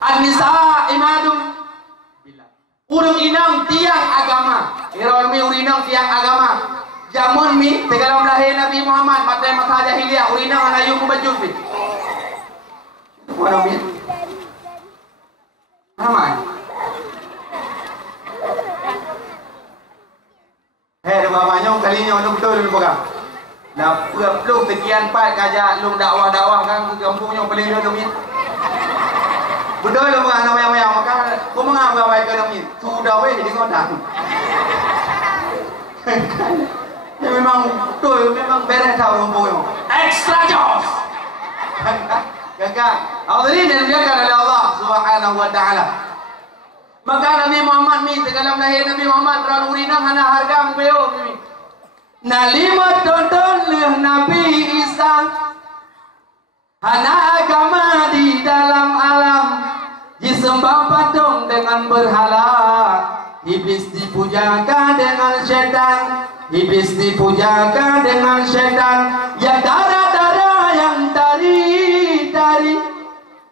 An-nisa imadum urang inang tiang agama. Iroi mi urinang tiang agama. Jamun mi tegalam lahir Nabi Muhammad matai masa jahiliyah urinang anayu ku baju mi. Urang mi. Ramai. Bapaknya kalinya lu betul lu pegang. Nah, lu sekian part kajak lu dakwah-dakwah kan ke kampungnya paling lu ni. Betul lu pegang nama-nama maka kau mengapa baik ke ni? Sudah weh jadi ngodang. Ya memang betul, memang beres tahu rumpungnya. Extra jos. Kakak, hadirin yang dimuliakan oleh Allah Subhanahu wa taala. Maka Nabi Muhammad mi segala lahir Nabi Muhammad ran urinang hana harga beliau mi. Nalima tonton leh Nabi Isa hana agama di dalam alam disembah patung dengan berhala. Iblis dipujakan dengan setan, iblis dipujakan dengan setan. Ya darah-darah yang tari-tari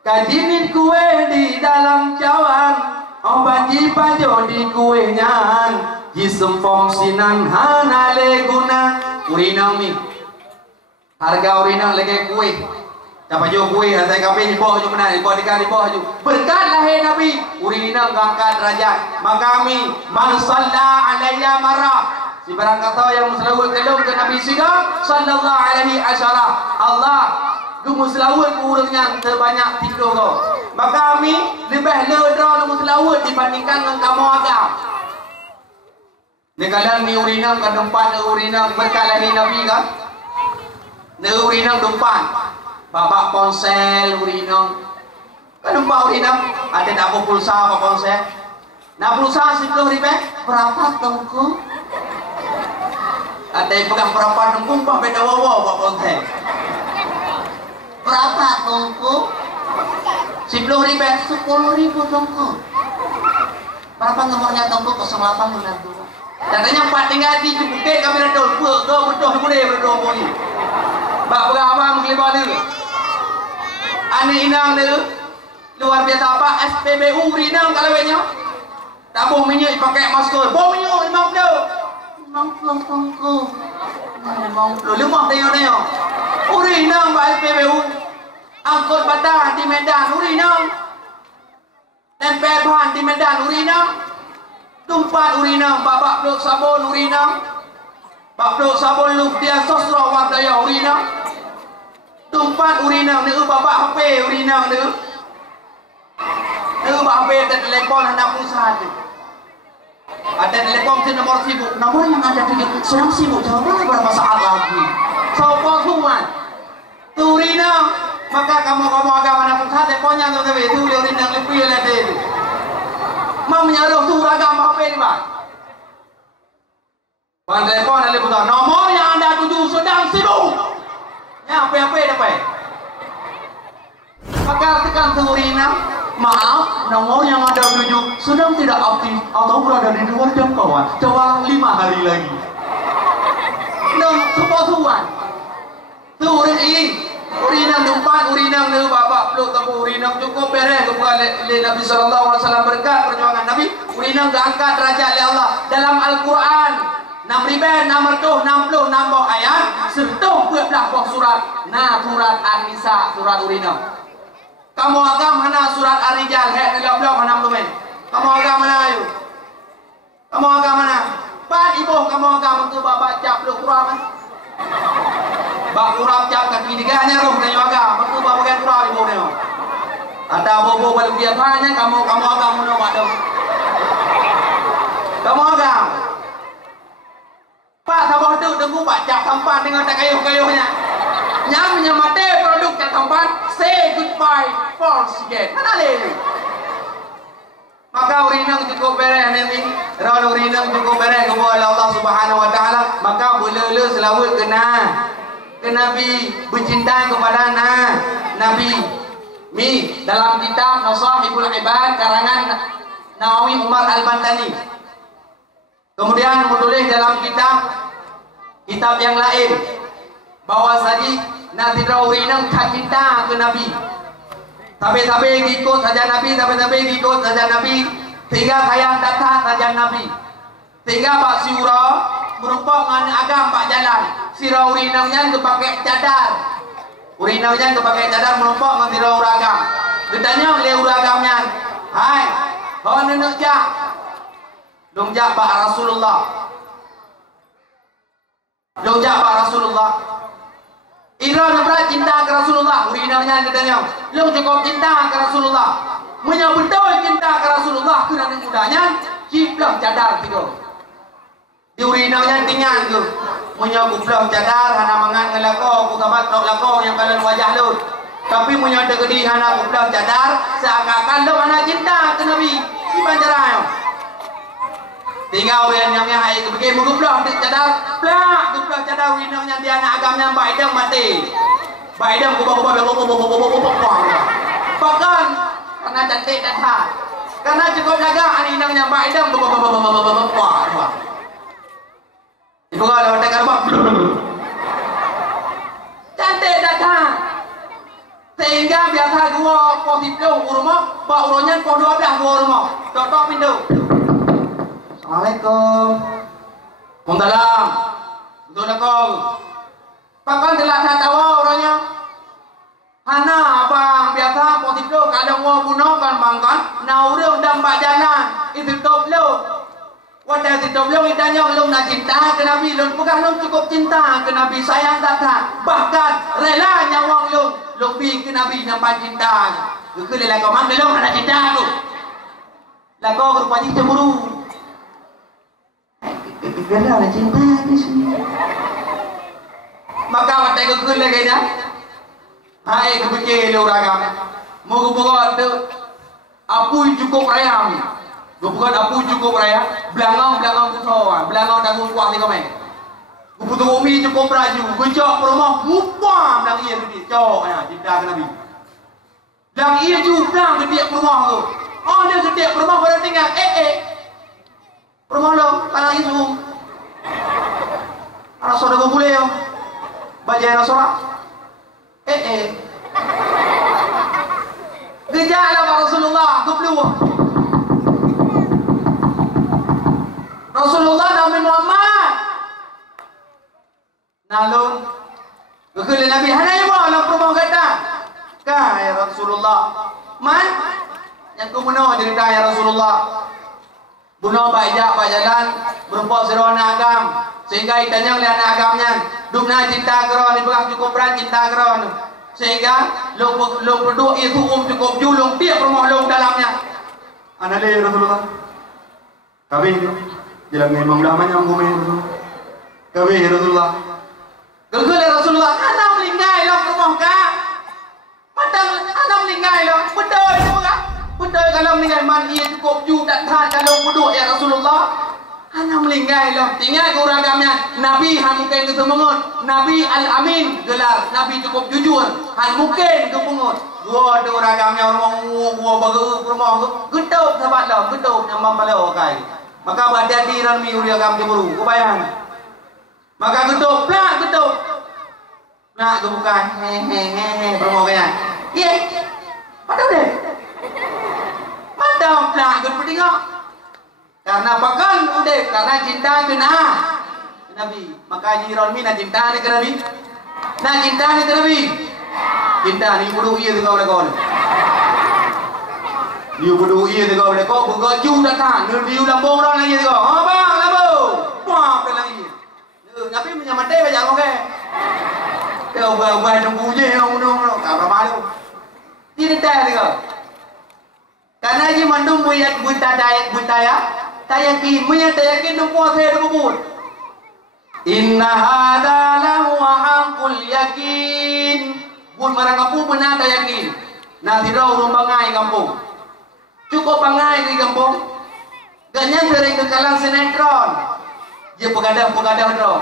kajinin kue di dalam cawan. Obat dipajo di kuenya jisempom sinan hana leguna urinang mi harga urinang lagi kue dapajo kue hantai kape di bawah ju mana di bawah di bawah ju berkat lahir Nabi urinang ngangkat derajat maka kami man salla alayya marah si barang kata yang selawat kelum ke Nabi Sida sallallahu alaihi wasallam Allah Gumusselawat kurangnya terbanyak 3 kau. Maka kami lebih ledra gumusselawat dibandingkan dengan kamu agam. Negala ni urinang ke tempat urinang berkat lahir Nabi kan? Ne urinang tempat. Babak ponsel urinang. Ke tempat urinang ada tak apa pulsa apa ponsel. Nak pulsa 10 ribu berapa tengku? Ada yang pegang berapa tengku pak beda wawa pak ponsel. Berapa tongku? 10 ribu, 10 ribu tongku. Berapa nomornya tongku? 0892. Katanya 4 tinggal di bukit kami redol. Berdoh boleh berdoh boleh. Bak berapa mengelibah ni? Ane inang ni luar biasa apa? SPBU rinang kalau banyak. Tabuh minyak pakai masker. Bom minyak 50 tongku. 50 tengok. Urinang ba SPBU angkut batah di Medan urinang tempel bahan di Medan urinang tumpat urinang babak peluk sabun urinang bak peluk sabun lu dia sosro wadaya urinang tumpat urinang ni babak HP urinang ni babak HP dan telefon hendak pulsa tu ada telefon tu nomor sibuk nomor yang ada tu sedang sibuk jawab berapa saat lagi sopong kuman urinang maka kamu agama nak pun sate ponya tu tapi tu urinang lebih lagi mau menyaruh tu agama apa ni bang pan telefon ada putar nomor yang anda tuju sedang sibuk ya apa dapat maka tekan tu urinang maaf nomor yang anda tuju sedang tidak aktif atau berada di luar jangkauan jawab 5 hari lagi semua tuan tu urinang tempat urinang ni babak peluk tabu urinang cukup beres kepada Nabi sallallahu alaihi wasallam berkat perjuangan Nabi urinang diangkat derajat oleh Allah dalam Al-Quran 6.660 nambah ayat serta 12 buah surat surat An-Nisa surat urinang kamu agam mana surat Ar-Rijal hek 13 mana belum kamu agam mana ayo kamu agam mana Pak ibu kamu agam untuk babak cap peluk Quran bak kurang cap kaki diganya roh tanya agak betul bak bagian kurang ibu ni ada bobo balik biar hanya kamu agak mana ada kamu agak Pak sabah tu tunggu pak cap sampan dengan tak kayuh-kayuhnya nyamnya mati produk cap sampan say goodbye false again mana lagi maka urinang cukup beres ni ran urinang cukup beres kepada Allah Subhanahu wa taala maka boleh selawat kena ke Nabi bercinta kepada Nabi mi dalam kitab Nasahibul Ibad karangan Nawawi Umar Al-Bantani kemudian menulis dalam kitab yang lain bahwa saji nanti urinang tak cinta ke Nabi Sampai-sampai ikut saja Nabi, sampai-sampai ikut saja Nabi. Tinggal sayang datang saja Nabi. Tinggal Pak Syura merupakan dengan agam Pak Jalan. Sira urinaunya ke pakai cadar. Urinaunya ke pakai cadar merupakan dengan sira uragam. Ditanya oleh uragamnya, hai, bawa nenek jak. Dong jak Pak Rasulullah. Dong jak Pak Rasulullah. Ira berat cinta ke Rasulullah. Urinaunya ditanya, lo cukup cinta ke Rasulullah. Menyambut cinta ke Rasulullah kerana mudahnya ciplah cadar tiga. Di urinaunya tinggal tu. Menyambut cadar hana mangan ngelako, kutabat nak lako yang kalian wajah lu. Tapi menyambut gedi hana kuplah cadar seakan-akan lu hana cinta ke Nabi. Di pancaran. Tinggal orang yang hai ke pergi menguplah cadar, plak kuplah cadar urinaunya dia anak agamnya baidang mati. Baidang kubah-kubah bahkan karena cantik dan hal. Karena cukup jaga hari namanya baidang ibu kalau ada karbak cantik datang sehingga biasa dua positif rumah pak urunya kau 12 dua rumah tok pintu. Assalamualaikum. Waalaikumsalam. Betul kau. Pakan telah tahu orangnya. Hana abang biasa positif kadang mau gunakan bangkan naurung dan Pak Jalan itu top lo. Wadah itu top lo itanya lo nak cinta ke Nabi lo bukan lo cukup cinta ke Nabi sayang datang bahkan rela nyawang lo pergi ke Nabi nampak cinta. Ke lelaki kau mana lo nak cinta tu. Lah kau berpaji cemburu. Rela nak cinta di sini. Maka wadah ke lagi dah. Hai kepikir le uragam. Moga-moga ada apui cukup raya ni. Bukan apui cukup raya, belangau kusawan, belangau dagu kuah ni kami. Kuputu umi cukup raju, gejak perumah mupam dang ia gede, cok ya, cinta ke Nabi. Dang ia juga gede perumah tu. Oh dia gede perumah baru tinggal, perumah lo, kalau isu. Anak saudara boleh yo. Bajai anak saudara. Gejalah Pak Rasulullah kepeluh. Rasulullah Nabi Muhammad nalun kekele Nabi hanai wa la perumah kata ka ya Rasulullah man yang ku bunuh cerita ya Rasulullah bunuh baik jalan berupa serona agam sehingga itanya oleh anak agamnya dumna cinta keron ibah cukup beran cinta keron sehingga lo berdua itu cukup julung dia rumah lo dalamnya anak le Rasulullah kami jalan memang dah banyak ngomong kami Rasulullah gegel Rasulullah anak melinggai lo rumah ka padang anak melinggai lo betul juga betul kalau melinggai man ia cukup ju tak tahan kalau berdua ya Rasulullah hanya melinggai loh. Tinggal ke uragamnya Nabi han mungkin ke semengut Nabi Al-Amin gelar Nabi cukup jujur han mungkin ke pengut gua ada uragamnya orang gua bagi rumah getup sahabat lo getup yang mampalo kai maka badan di rami uragam ke baru kau bayang maka getup getup bukan hehehe permohonan ye mana deh mana plak getup tengok karena bahkan udah karena cinta kena Nabi maka jiran mi nak cinta ni ke Nabi nak cinta ni ke Nabi cinta ni bodoh iya tu kau lekon dia bodoh iya tu kau lekon buka ju datang dia lambung orang lagi tu oh bang lambung wah lagi Nabi menyamate banyak orang ke kau ubah nunggu je orang tak apa malu ini tak tu karena dia mandum buat buntaya tayakin punya tayakin dua saya dua inna hada lahu haqqul yakin pun marang kampung benar tayakin nah tidak urung bangai kampung cukup bangai di kampung ganyan sering kekalang sinetron dia pegadang tu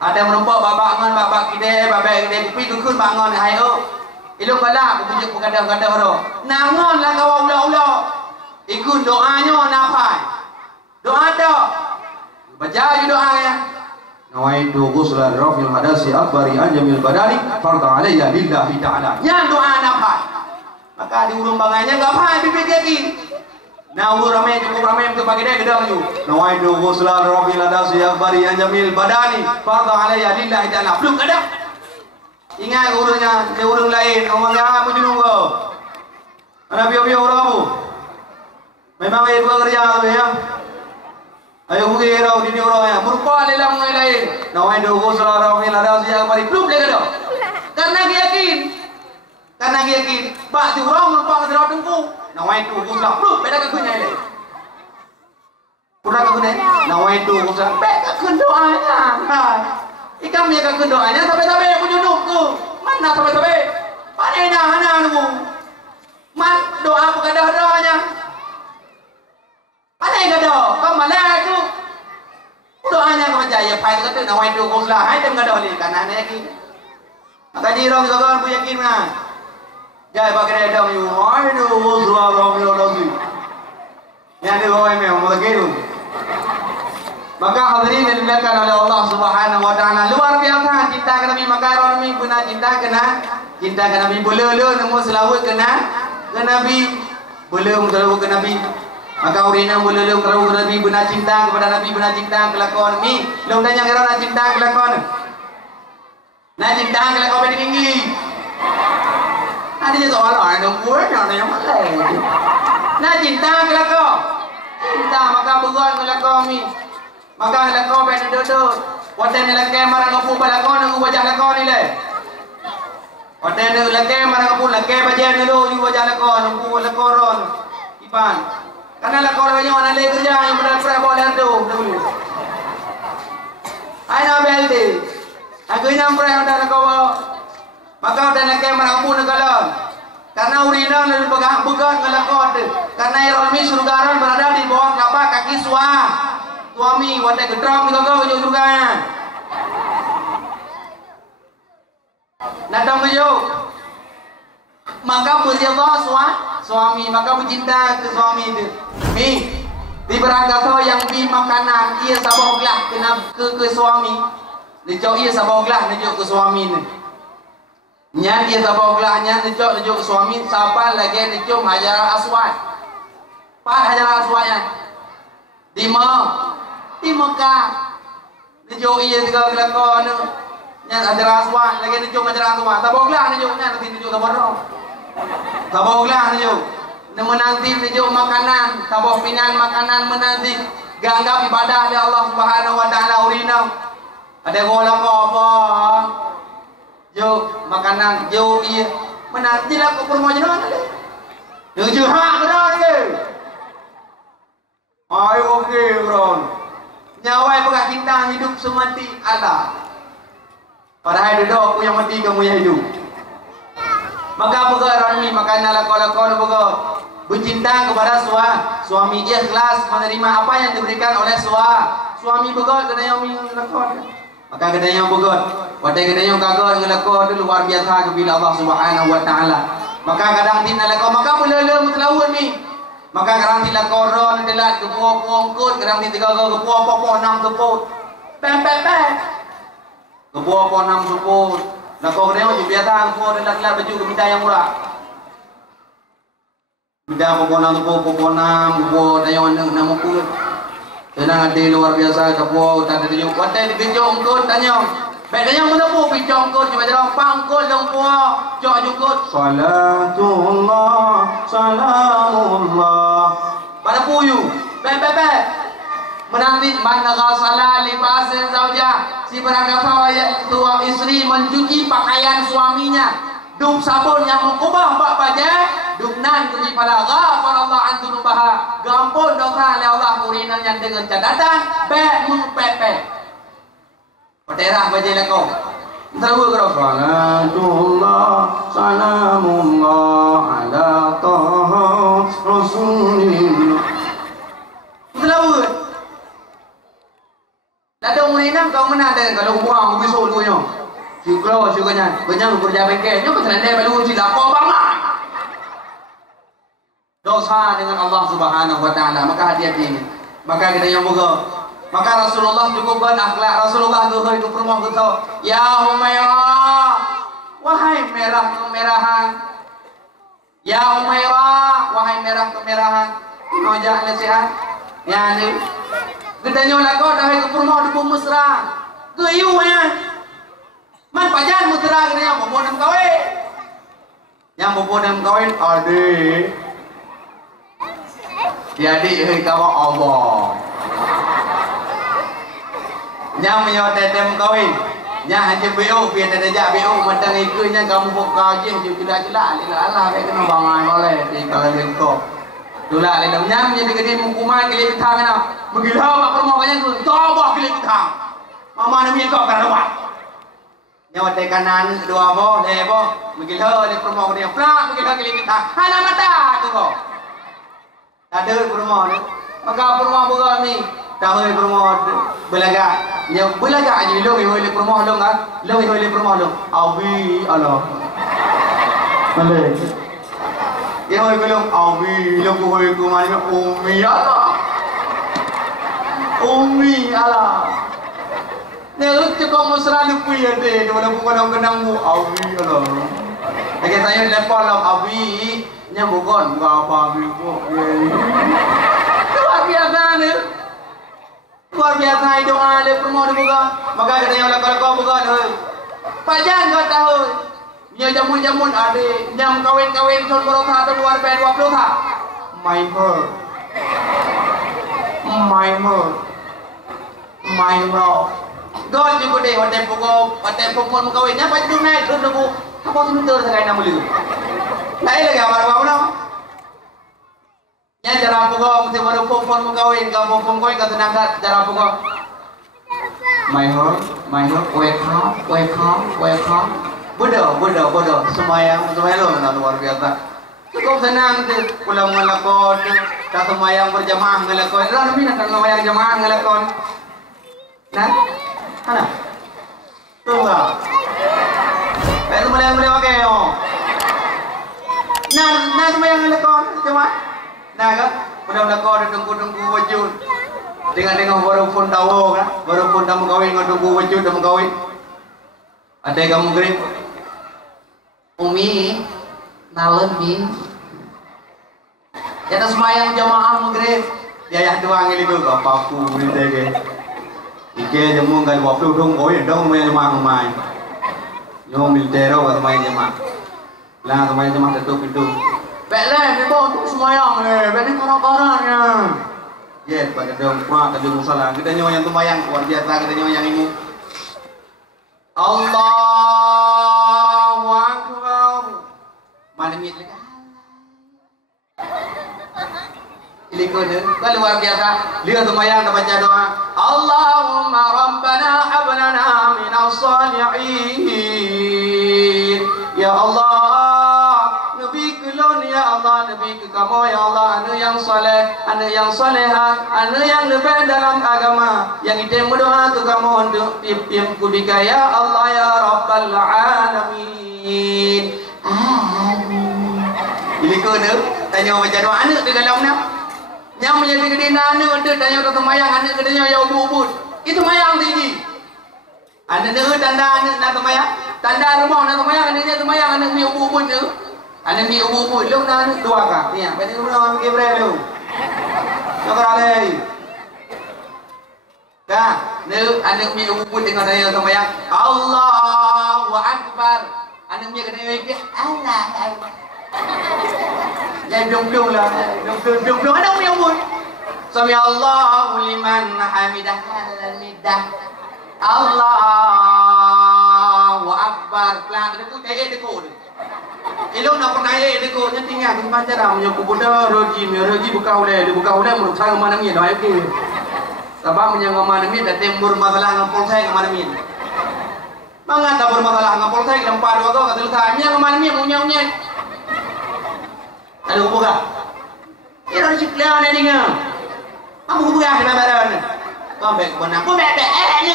ada merumpak babak kide kupi kekun bangun hayo ilung bala bujuk pegadang tu nangon lah kau ulah ikut doanya napai doa dah baca je doa ya nawaitu ghusla rafil hadasi akbari anjamil badani farda alayya lillahi ta'ala yang doa nampak Maka diurung bangainya enggak apa bibit lagi. Nah, ramai cukup ramai untuk bagi dia gedang ju. Nawaitu ghuslan rabbil adasi akbari an jamil badani fardhu alayya lillahi ta'ala. Belum ada. Ingat urungnya, dia urung lain. Orang yang apa junung kau? Ada biar-biar orang kamu. Memang itu kerja tu ya. Ayo pergi rau di orang yang berupa dalam orang lain. Nawaitu ghuslan rabbil adasi akbari. Belum dia ada. Karena dia yakin. Karena dia yakin. Pak tu orang berupa dengan tengku. Nawaitu ghuslan. Belum beda ke kunyai le. Kurang ke kunyai. Nawaitu ghuslan. Beda ke doanya. Ikan dia ke doanya sampai-sampai punya nuk tu. Mana sampai-sampai? Padanya hana nu. Mat doa bukan doanya. Mana yang ada? Kau malah tu. Doanya kau percaya pai tu kata nawaitu ghuslan. Hai dem kada oleh kanan lagi. Maka jirong kau pun yakin kan. Jai pakai dia dah you. Aduh, ghuslan ramai orang tu. Yang dia bawa memang begitu. Maka hadirin yang dimuliakan oleh Allah Subhanahu wa taala, luar biasa cinta ke Nabi. Maka orang Nabi pernah cinta ke Nabi. Boleh nemu selawat ke Nabi. Boleh selawat ke Nabi. Maka urina boleh selawat ke Nabi, benar cinta kepada Nabi, benar cinta kelakon Nabi. Lu tanya kira nak cinta kelakon. Nak cinta kelakon benda tinggi. Ada je soalan dong gue yang mana? Nak cinta kelakon. Cinta maka begon kelakon ni. Maka lakon benda duduk. Wadah ni lakon marah kapu balakon aku wajah lakon ni le. Wadah ni lakon marah kapu lakon bajian dulu you wajah lakon aku lakon ron. Ipan. Karena lakon banyak orang le kerja yang benar benar boleh tu dulu. Aina belde. Aku inam pernah ada lakon. Maka wadah lakon marah kapu nagalan. Karena urina lebih pegang bukan lakon tu. Karena irami surgaran berada di bawah telapak kaki suami. Suami wadah gedram juga kau juga. Datang beliau. Maka berjaya suami, maka bercinta ke suami itu. Mi, di berangkat yang bi makanan ia saboglah ke suami. Dijauh ia saboglah dijauh ke suami ni. Nya ia saboglah nya dijauh ke suami. Sabar lagi dijauh hajar aswad. Pak hajar aswadnya. Di Mekah dijauh ia tiga kelakon yang ada rasuah lagi dijauh ajar rasuah taboglah dijauhnya nanti dijauh taboglah dijauh menanti dijauh makanan tabog pinan makanan menanti ganggap ibadah dari Allah Subhanahu wa taala urina ada gola apa jauh makanan jauh ia menanti lah ke permohonan ada jauh hak ada ayo okey bro. Nyawa bukan kita hidup semati Allah. Padahal duduk aku yang mati kamu yang hidup. Maka bukan maka nalakon bercinta kepada suami ikhlas menerima apa yang diberikan oleh suami bukan kena yang lakon. Maka kena yang bukan. Wadah kena yang kagak ngelakon itu luar biasa kepada Allah Subhanahu wa taala. Maka kadang tin nalakon maka mula-mula mutlawun ni. Maka kadang tidak koron, tidak kepuang kot, kadang tidak kepuang popo 6 keput, kepuang popo 6 keput. Nak kau kena je biasa kepuang dan laki-laki baju keminta yang murah. Minta popo 6 keput, popo 6 kepuang dan yang 6 keput. Tenang hati luar biasa kepuang tak ada jumpa. Kata dipinjau kot tanya. Baik tanya mana pun pinjau kot cuma jalan pangkol dong puang, jauh jukut. Salatullah, salamullah. Pada puyu, baik. Menanti mana kau salah lipasin saja. Si berangkat tua istri mencuci pakaian suaminya. Duk sabun yang mengubah bak baja, duk nan kami pada ghafar Allah antum baha. Gampun dosa oleh Allah murinan yang dengan catatan baik mengpepe. Daerah baca lakon. Terus kau salatullah salamullah ala taha rasulillah. Terus. Ada murinam kau mana ada kalau buang besok tu nyo. Syukur syukurnya. Banyak kerja bengkel. Nyo ketelendai balu si lapor banget. Dosa dengan Allah Subhanahu wa taala. Maka hati-hati. Maka kita yang boga. Maka Rasulullah cukup berakhlak. Rasulullah tu itu permohon kita. Ya Humairah, wahai merah kemerahan. Ya Umairah, wahai merah kemerahan, ngajak nasihat. Ya ni, kita nyola kau dah ke rumah di mesra. Ke iu ya. Man pajan mesra ke dia bobo nam kawin. Yang bobo nam kawin adik. Dia adik hei kawa Allah. Yang menyotek dem kawin. Yang hanya BO biar ada jak BO mentang ikutnya kamu buka je tidak jelas Allah kayak kena bangai boleh di kalau lengkap. Itulah dalam nyam jadi gede hukuman kili bitang na. Menggila mak permohonan tu coba kili bitang. Mama namanya kau kan apa? Nyawa te kanan dua bo lebo menggila di permohonan dia pula menggila kili bitang. Hana mata tu kau. Ada permohonan. Maka permohonan bukan ni. Tahu permohonan belaga. Yang belaga aja lo yang permohonan lo kan. Lo yang permohonan. Abi Allah. Malay. Dia hoi belum abi, lo hoi ku mana umi Allah. Umi Allah. Dia cukup mesra lu punya deh, dia mana bukan kenang mu abi Allah. Lagi tanya lepas lah abi, nya bukan apa abi ku. Luar biasa ni. Luar biasa itu ada permohonan buka. Maka katanya kalau kau bukan hoi. Pajan kau tahu. Nya jamun-jamun ada nyam kawin-kawin son berotha tu luar biasa 20 tha. My heart. God juga deh hotel pokok kawinnya apa itu naik tu tu apa tu betul sekali nama lu. Lain lagi apa apa no? Nya cara pokok mesti baru pokok kawin kamu pokok kau tenang cara pokok. My heart, welcome. Bodoh. Semayang lo luar biasa. Cukup senang tu pulang ngelakon, dah semayang berjamaah ngelakon. Lalu mina kan semayang jamaah ngelakon. Nah, mana? Tu enggak? Baru semayang pakai oh. Nah semayang ngelakon jamaah. Nah kan, pulang ngelakon tunggu wujud. Dengan baru pun tahu kan, baru pun tamu kawin tunggu wujud tamu kawin. Ada kamu grip. Umi, nalen mi. Kita semayang jamaah maghrib. Dia yang doang ini tu, apa aku ni deh. Ike jamu kan waktu dong koi, dong main jamaah main. Yo militero kan main jamaah. Lah semayang jamaah tutup pintu. Belah ni bau untuk semayang ni, belah koran-korannya. Yes, pada dong puak pada musola. Kita nyawa yang semayang luar biasa, kita nyawa yang ini. Allahu Akbar. Mana mit lagi? Ini kode, kalau luar biasa. Lihat semayang dan baca doa. Allahumma Rabbana hablana minas salihin. Ya Allah, Nabi kulun ya Allah, Nabi kamu ya Allah, anu yang soleh, anu yang soleha, anu yang lebih dalam agama, yang kita berdoa tu kamu untuk pimpin kudika ya Allah ya Rabbal Alamin. Amin. Bila kena tanya baca doa anak di dalam nak, yang menjadi kedina anak ada tanya kata mayang anak kedanya ya ubud. Itu mayang tinggi. Anak dia tanda anak nak mayang, tanda rumah nak mayang anaknya tu mayang anak mi ubud tu. Anak mi ubud lu nak dua kah? Ni, pada lu nak pergi berapa lu? Nak kerana Kah, ni anak mi ubud dengan saya tu mayang. Allahu Akbar. Anak mi kena fikir Allah. Jangan dong-dong lah. Dong-dong ada mi ubud. Sami Allahu liman hamidah. Allahu Akbar. Pelan dia pun dia dekor. Elok nak pernah dekor nya tinggal di macam dah punya kubuda roji buka oleh menurut saya mana mi dah okey. Sebab menyang mana mi dah timbul masalah dengan polsek mana mi. Mangat dah bermasalah dengan polsek tempat dua tu kata lu tanya yang mana mi punya. Ada kubuda. Ini orang ciklian ni dengar. Apa kubuda di badan? Kau baik benar. Kau baik ni.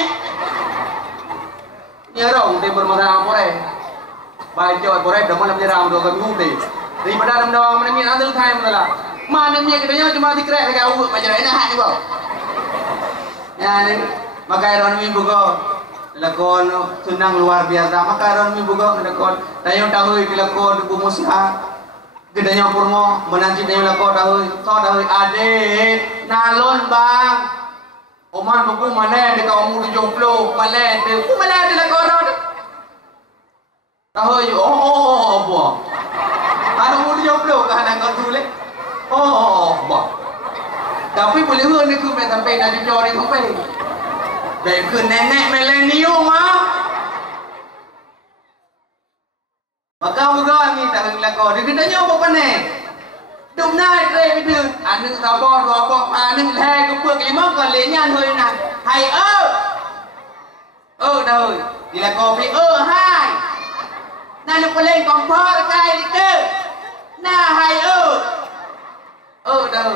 Ni orang dia bermasalah polsek. Baik jauh korek dah mana menyerang dua kami udah. Daripada dalam doang mana mian andal time dah. Mana mian katanya cuma dikerek lagi awak macam mana hak ni bau. Ya ni maka orang mi buka lakon senang luar biasa. Maka orang mi buka lakon. Tayong tahu lakon buku musah. Gedanya purmo menanti dia lakon dah ade nalon bang. Oman buku mana dia kau umur 70 mana dia ku mana dia lakon dah. Tahu apa? Ada umur 70 kan nak kau tulis. Apa? Tapi boleh hur ni ku sampai dah jujur ni sampai. Baik ke nenek milenium ah. Maka bukan ni tak kena lakon. Dia kitanya apa pandai? Dum nai tre itu. Anu sabar dua apa? Anu leh kepuk lima kali nyan thôi nè. Hay dah. Đi lakon pi hai. Nah lu paling kompor kai itu. Nah hay dah.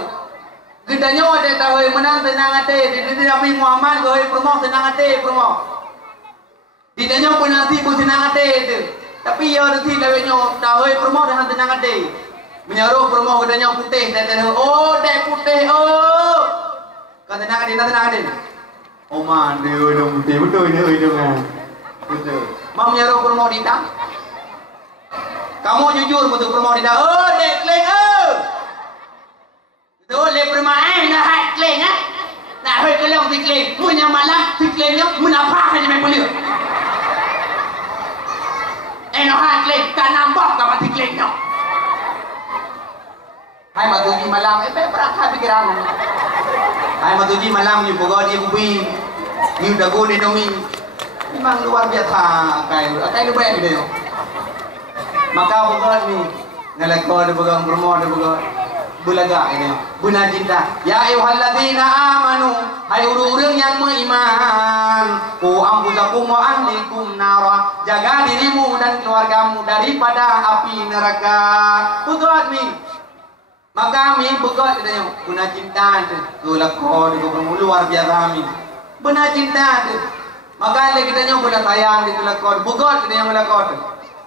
Kitanya ada tahu menang tenang hati. Di Nabi Muhammad kau promo tenang hati promo. Ditanya pun nanti pun tenang hati itu. Tapi ya nanti lewatnya tahu promo dengan tenang hati. Menyaruh promo katanya putih dan dek putih Kau tenang hati. Oh man dia dong putih betul ni dong betul. Mau menyaruh promo ditang. Kamu jujur betul promo ditang. Dek kleng Betul le promo nak hat kleng Nak hoi kelong ti kleng. Punya malam ti klengnya menapa hanya main boleh. Eno hat kleng kan nampak kau mati klengnya. Hai matuji malam berakah pikiran. Hai matuji malam you pogod you kubi. You dago ni domi. Memang luar biasa kai lu baik dia. Maka pogod ni ngalakon dia pegang promo dia pegang bulaga ini. Guna cinta. Ya ayyuhalladzina amanu hai urang yang beriman. Ampusakum wa ahlikum nara. Jaga dirimu dan keluargamu daripada api neraka. Pogod ni. Maka kami begot katanya guna cinta tu lakon itu luar biasa kami benar cinta tu maka lagi katanya guna sayang itu lakon begot katanya lakon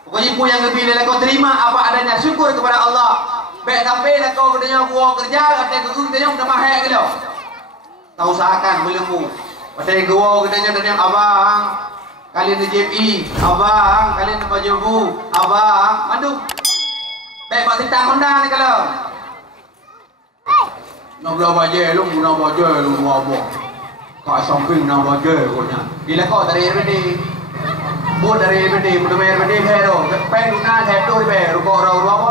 pokoknya ibu yang lebih lakon terima apa adanya syukur kepada Allah baik sampai lakon katanya gua kerja katanya gua katanya udah mahal gitu tak usahakan belum katanya gua katanya abang kalian di JPI abang kalian di Pajobu abang aduh baik pak tentang Honda ni kalau nak bela baje lu guna baje lu apa kau samping nak baje punya bila kau dari RBD bu dari RBD mudah mai RBD hero pen guna head tu be ru ko ro apa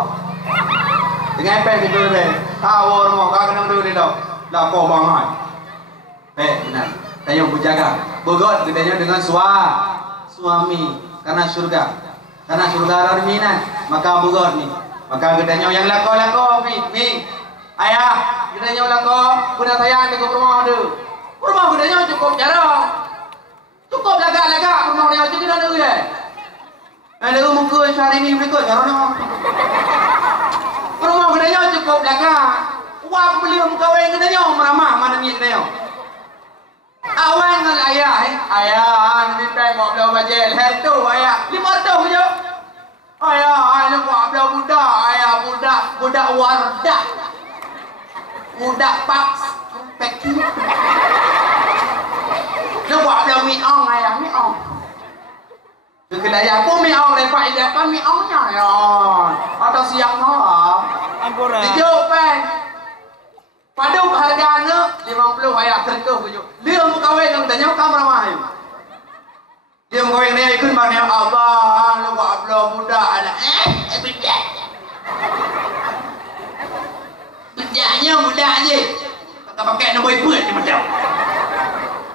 dengan pen itu be tahu rumah kau kena dulu dah lah kau bangai benar tayang berjaga bogot gedenya dengan suami karena surga rarminan maka bogot ni maka gedenya yang lako ni ayah gedenya lako guna sayang ke rumah ada rumah gedenya cukup jarang cukup laga rumah dia cukup ada ya ada muka sehari ni mereka jarang rumah gedenya cukup laga wah beli kawin gedenya meramah mana ni gedenya awan dengan ayah nanti tengok belau bajel tu ayah 500 je ayah lu buat belau budak wardah budak pak peki lu buat belau miong ayah miong kedai aku miong lepas dia kan miongnya ya atau siang malam dijual pen pada harganya 50 ayat tentu tujuh. Dia mau kawin yang tanya kamu ramah ayu. Dia mau kawin ni ikut mana abang lu buat belum muda anak bedanya muda aje. Tak pakai nombor ikut ni macam.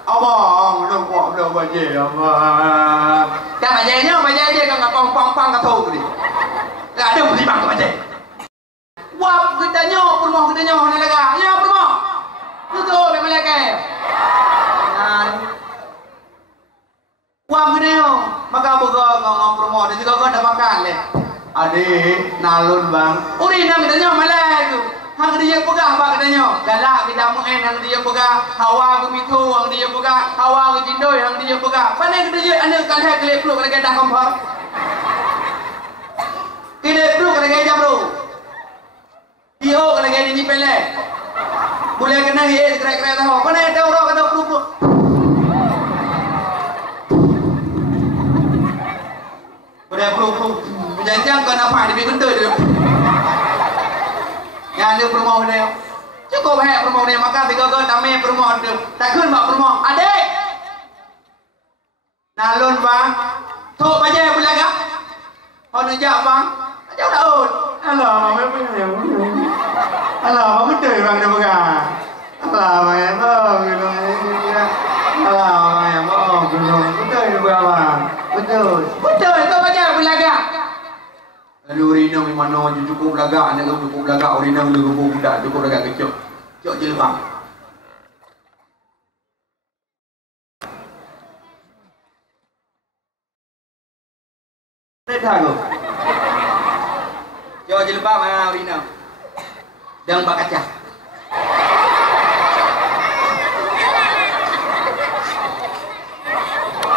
Abang lu buat belum baje abang. Dah baje aje kan pang kau ni. Tak ada beli bang baje. Wah, kitanya rumah kitanya mana lagi? Ya, rumah. Itu memang lagi. Wah, kitanya. Maka buka kau rumah dan juga kau dah makan le. Adik, nalun bang. Uri nam kitanya malah itu. Hang dia pegah apa kitanya? Galak kita muen hang dia pegah. Hawa ke mitu hang dia pegah. Hawa ke cindoi hang dia pegah. Pandai kitanya anda kalih kelip peluk lagi dah kompor. Kelip peluk lagi jam bro. Dia kalau gini ni pelak, boleh kena hias kerek-kerek tahu. Mana ada orang kata peluk. Boleh peluk. Jangan kau nampak dia bergenta dia. Yang ada permohon dia. Cukup hek permohon dia. Maka tiga ke tamai permohon dia. Tak kun bak permohon. Adik. Nalun bang. Tok bajai belaga. Kau nejak bang. Jauh daun. Alah, mama punya. Alah, mama betul bang dia pegang. Alah, mama belum. Alah, mama belum. Betul dia pegang bang. Betul. Betul. Kau bajai belaga. Aduh, Rina memang cukup belagak, anak kau cukup belagak, Rina boleh gubuk budak, cukup belagak kecil. Cok je bang. Dah go. Cok je lebam Rina. Dan bak kaca.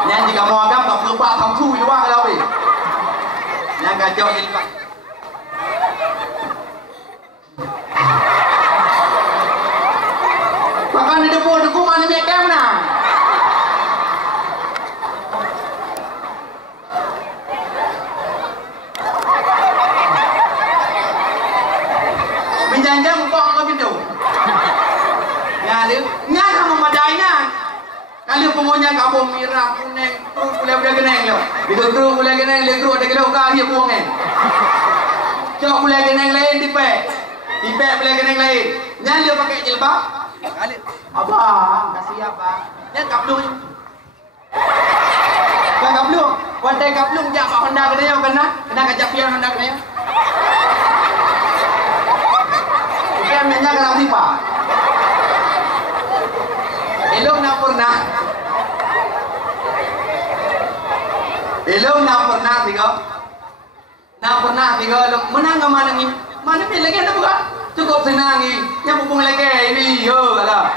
Yang jika mau agam tak perlu pak tang tu juga kalau ni. Yang kacau je pak. Makan di depan mana mek kem mana? Menjanjang kok kau pintu. Ya dia, nya sama madainya. Kali pengonya kabum merah kuning terus boleh kenang lo. Itu terus boleh kenang le terus ada kilo kali buang kan. Cok boleh kenang lain di pek. Di pek boleh kenang lain. Nya dia pakai jilbab. Kali abang kasih apa? Nya kaplung. Kan kaplung. Wantai kaplung jak pak Honda kedanya kena. Kena kajak pian Honda kedanya. Bukan nya kerang tipa. Elok nak pernah. Elok nak pernah tiga. Nak pernah tiga. Menang ke mana ni? Mana pilih lagi ada bukan? Cukup senang ni. Yang pupung lagi ini. Yo, alah.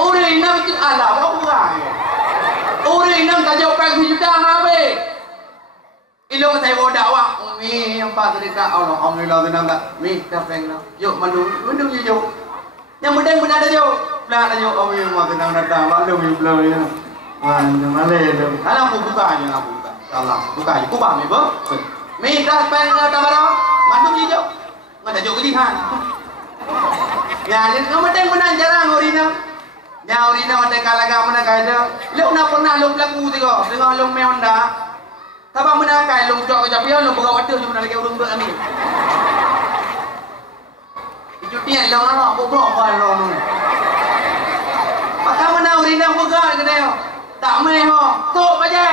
Orang enam tu alah. Berapa orang? Orang enam tak jauh pagi juta habis. Elok saya bawa dakwah. Umi yang pak cerita Allah. Alhamdulillah tenang tak. Mi dah peng dah. Yuk mandu. Mandu yuk. Yang mudah benar dah jauh. Belah dah jauh. Oh, yang mau tenang datang. Maklum you belah ya. Yang malai tu. Alah aku buka aja, aku buka. Allah buka aja. Kubah mi ber. Mi dah peng dah barang. Mandu you jauh. Mana jauh ke han. Ya, ni mudah benar jarang orina. Ya orina ada kalaga mana kaya. Lu nak pernah lu pelaku tiga. Dengan lu main Honda. Tapi mana kaya lu jauh ke Japian lu buka water cuma lagi urung ber amin. Jutian lang ano, bubro pa ron. Maka mana urina buka ke dia. Tak meh ho. Tok baje.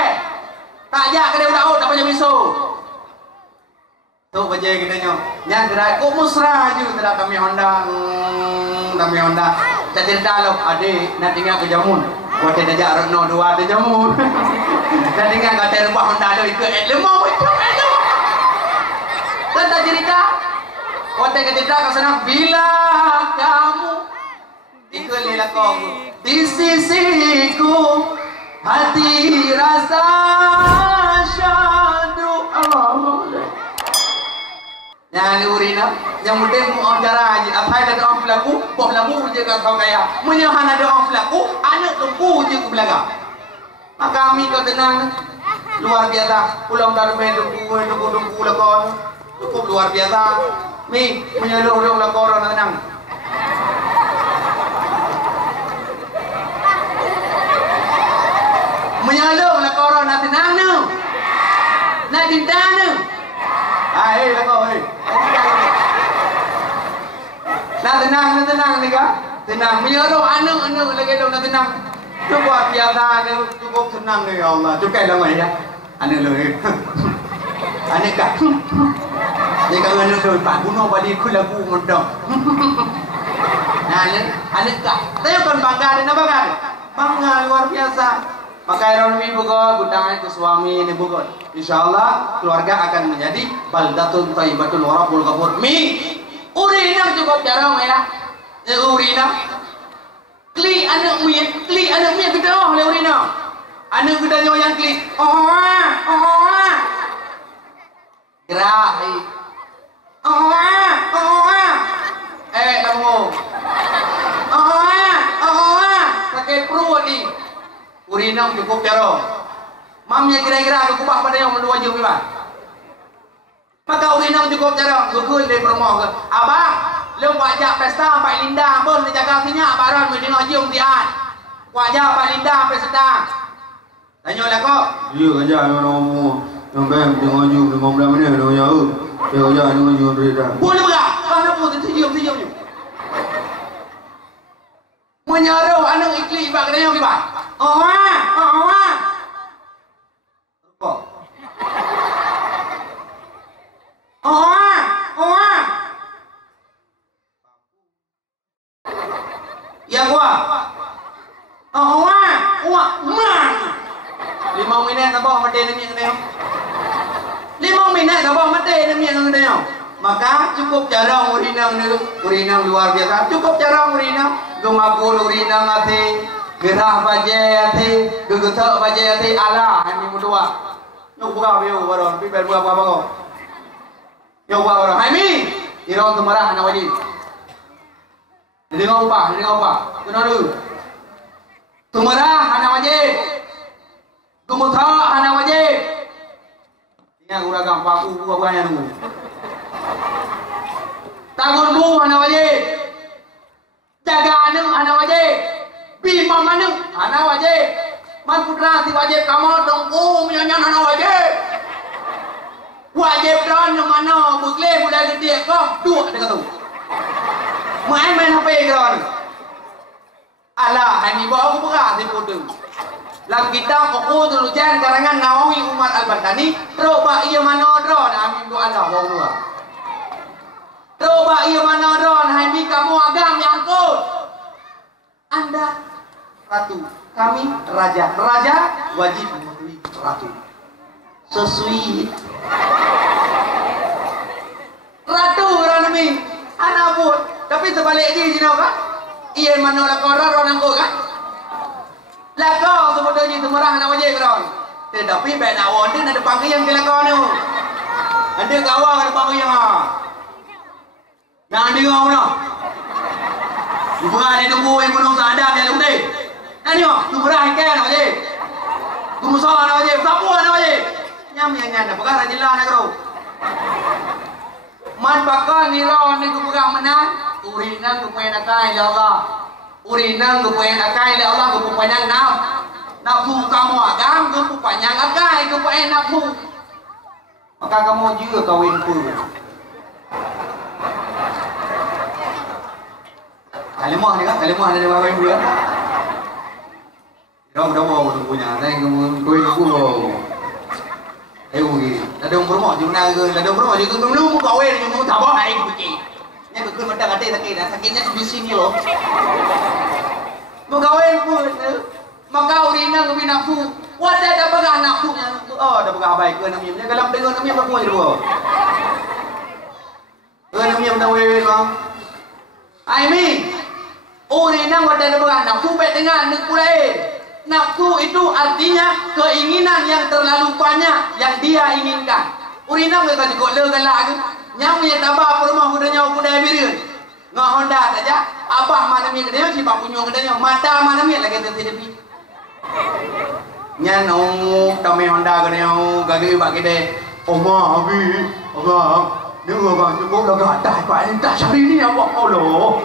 Tak jak ke dia udah tak baje miso. Tok baje ke dia. Yang gerai ko musra je tera kami Honda. Kami Honda. Jadi dalok ade nak tinggal ke jamun. Kote dah jak reno dua de jamun. Dan tinggal kata rumah Honda do ikut lemau itu. Kan tak cerita. Kote ketika kau senang bila kamu dikelilingi kau di sisiku hati rasa syadu Allah. Yang urina yang mudah mau cara aja apa ada orang pelaku boh lamu je kau kaya menyahan ada orang pelaku anak tumpu je ku belakang maka kami kau tenang luar biasa pulang dari dungku lakon cukup luar biasa. Mi, menyeluruh lah korang tenang. Menyeluruh lah korang nak tenang ni. Nak dintang ni. Hai, lah kau, hei. Nak tenang ni kah? Tenang. Menyeluruh anak lagi tu nak tenang. Cukup biasa ni, cukup senang ni ya Allah. Cukup lah mai ya. Anak lagi. Anak kah? Dia kata anak tu tak bunuh balik ku lagu mudah. Nah, anak tak. Saya kan bangga dan bangga. Bangga luar biasa. Maka Iron buka gudangan ke suami ini buka. Insyaallah keluarga akan menjadi baldatun thayyibatun wa rabbul ghafur. Mi urina cukup jarang ya. Urina. Kli anak mi kita oleh urina. Anak kita yang kli. Gerak. Lamu. Sakit perut ni. Urina cukup jaro. Mamnya kira-kira aku kubah pada yang mendua je memang. Maka urinam cukup cara gugul dari promo ke. Abang, lu wajah pesta Pak Linda, pun jaga sinyak baron mendengar jiung tian. Wajah Pak Linda sampai sedang. Tanya lah kok. Dia ajar nama yang baik tengok jum 15 minit dia ajar. Dia ajar tengok jum berita. Boleh berak. Mana pun terjium. Menyaruh anak ikli ibak kena yang ibak. Oh. Kok. Ya gua. Man. 5 minit tak bawa mati demi kena. 5 minit tak bawa mati demi kena. Maka cukup cara urinam dulu. Urinam luar biasa. Cukup cara urinam. Gemagul urinam hati. Gerah bajai hati. Gegetak bajai hati. Allah. Ini berdua. Nyok buka biu baron. Pi buka apa kau? Nyok buka baron. Hai mi. Irau tu marah anak wajib. Dengar apa? Kena dulu. Tu marah anak wajib. Gumuta anak wajib. Ini uragam paku buka-bukanya dulu. Tangunmu anak wajib. Jaga anak wajib. Bimam anak wajib. Man putra si wajib kamu dongku menyanyi anak wajib. Wajib dan yang mana bukleh mulai gede kau dua dekat tu. Main HP kan. Alah, ini bawa aku berat di podeng. Dalam kitab Uqud Lujan karangan Nawawi Umar Al-Bantani, coba ia mana drone amin tu ada bawa. Coba ia mana drone hai mi kamu agam yang angkut. Anda ratu, kami raja. Raja wajib mematuhi ratu. Sesuai. Ratu orang ni, anak pun. Tapi sebalik dia sini apa? Ia mana lah korang orang angkut kan? Lah kau sebetulnya itu merah nak wajib kau. Tetapi baik nak wonder nak depan ke yang kau ni. Ada kawan ada depan ke yang Jangan dengar mana. Bukan dia tunggu yang penuh sadar dia lutih. Nanti tu berah ikan nak wajib. Tu musuh nak wajib. Sapu nak wajib. Nyam yang nyanda. Perkara jelas nak kau. Man bakal nira ni kepegang menang. Urinang kepunyaan akai oleh Allah. Urinang kepunyaan akai oleh Allah. Kepunyaan nafsu kamu agam. Kepunyaan akai. Kepunyaan nafsu. Maka kamu juga kawin pun. Kalimah ni kan? Kalimah ada kawin pun kan? Dah bawa tu punya. Saya kawin pun. Ayo pergi. Ada orang berumah je menang ke? Ada orang berumah je ke? Belum kawin je. Belum tak bawa air pergi. Ni ke mata kata sakit. Sakitnya di sini loh. Berkawin pun. Maka urinang kami nafsu. Wadah dah pegang nafsunya. Oh dah pegang baik ke namanya. Kalau dengar namanya berapa je dua. Ke namanya benda wewe bang. Aimi. Urinang wadah dah pegang nafsu. Baik dengar nak pulai. Nafsu itu artinya keinginan yang terlalu banyak yang dia inginkan. Urinam kita cukup legalak ke? Yang punya tabah apa rumah kudanya kudai birin. Ngah Honda saja. Abah mana mi kedanya si pak punya kedanya. Mata mana mi lagi tersedepi. Nyan kami Honda kedanya gagi bak kedai. Oma abi, abang. Dia abang cukup lega dah pak entah hari ni awak Allah.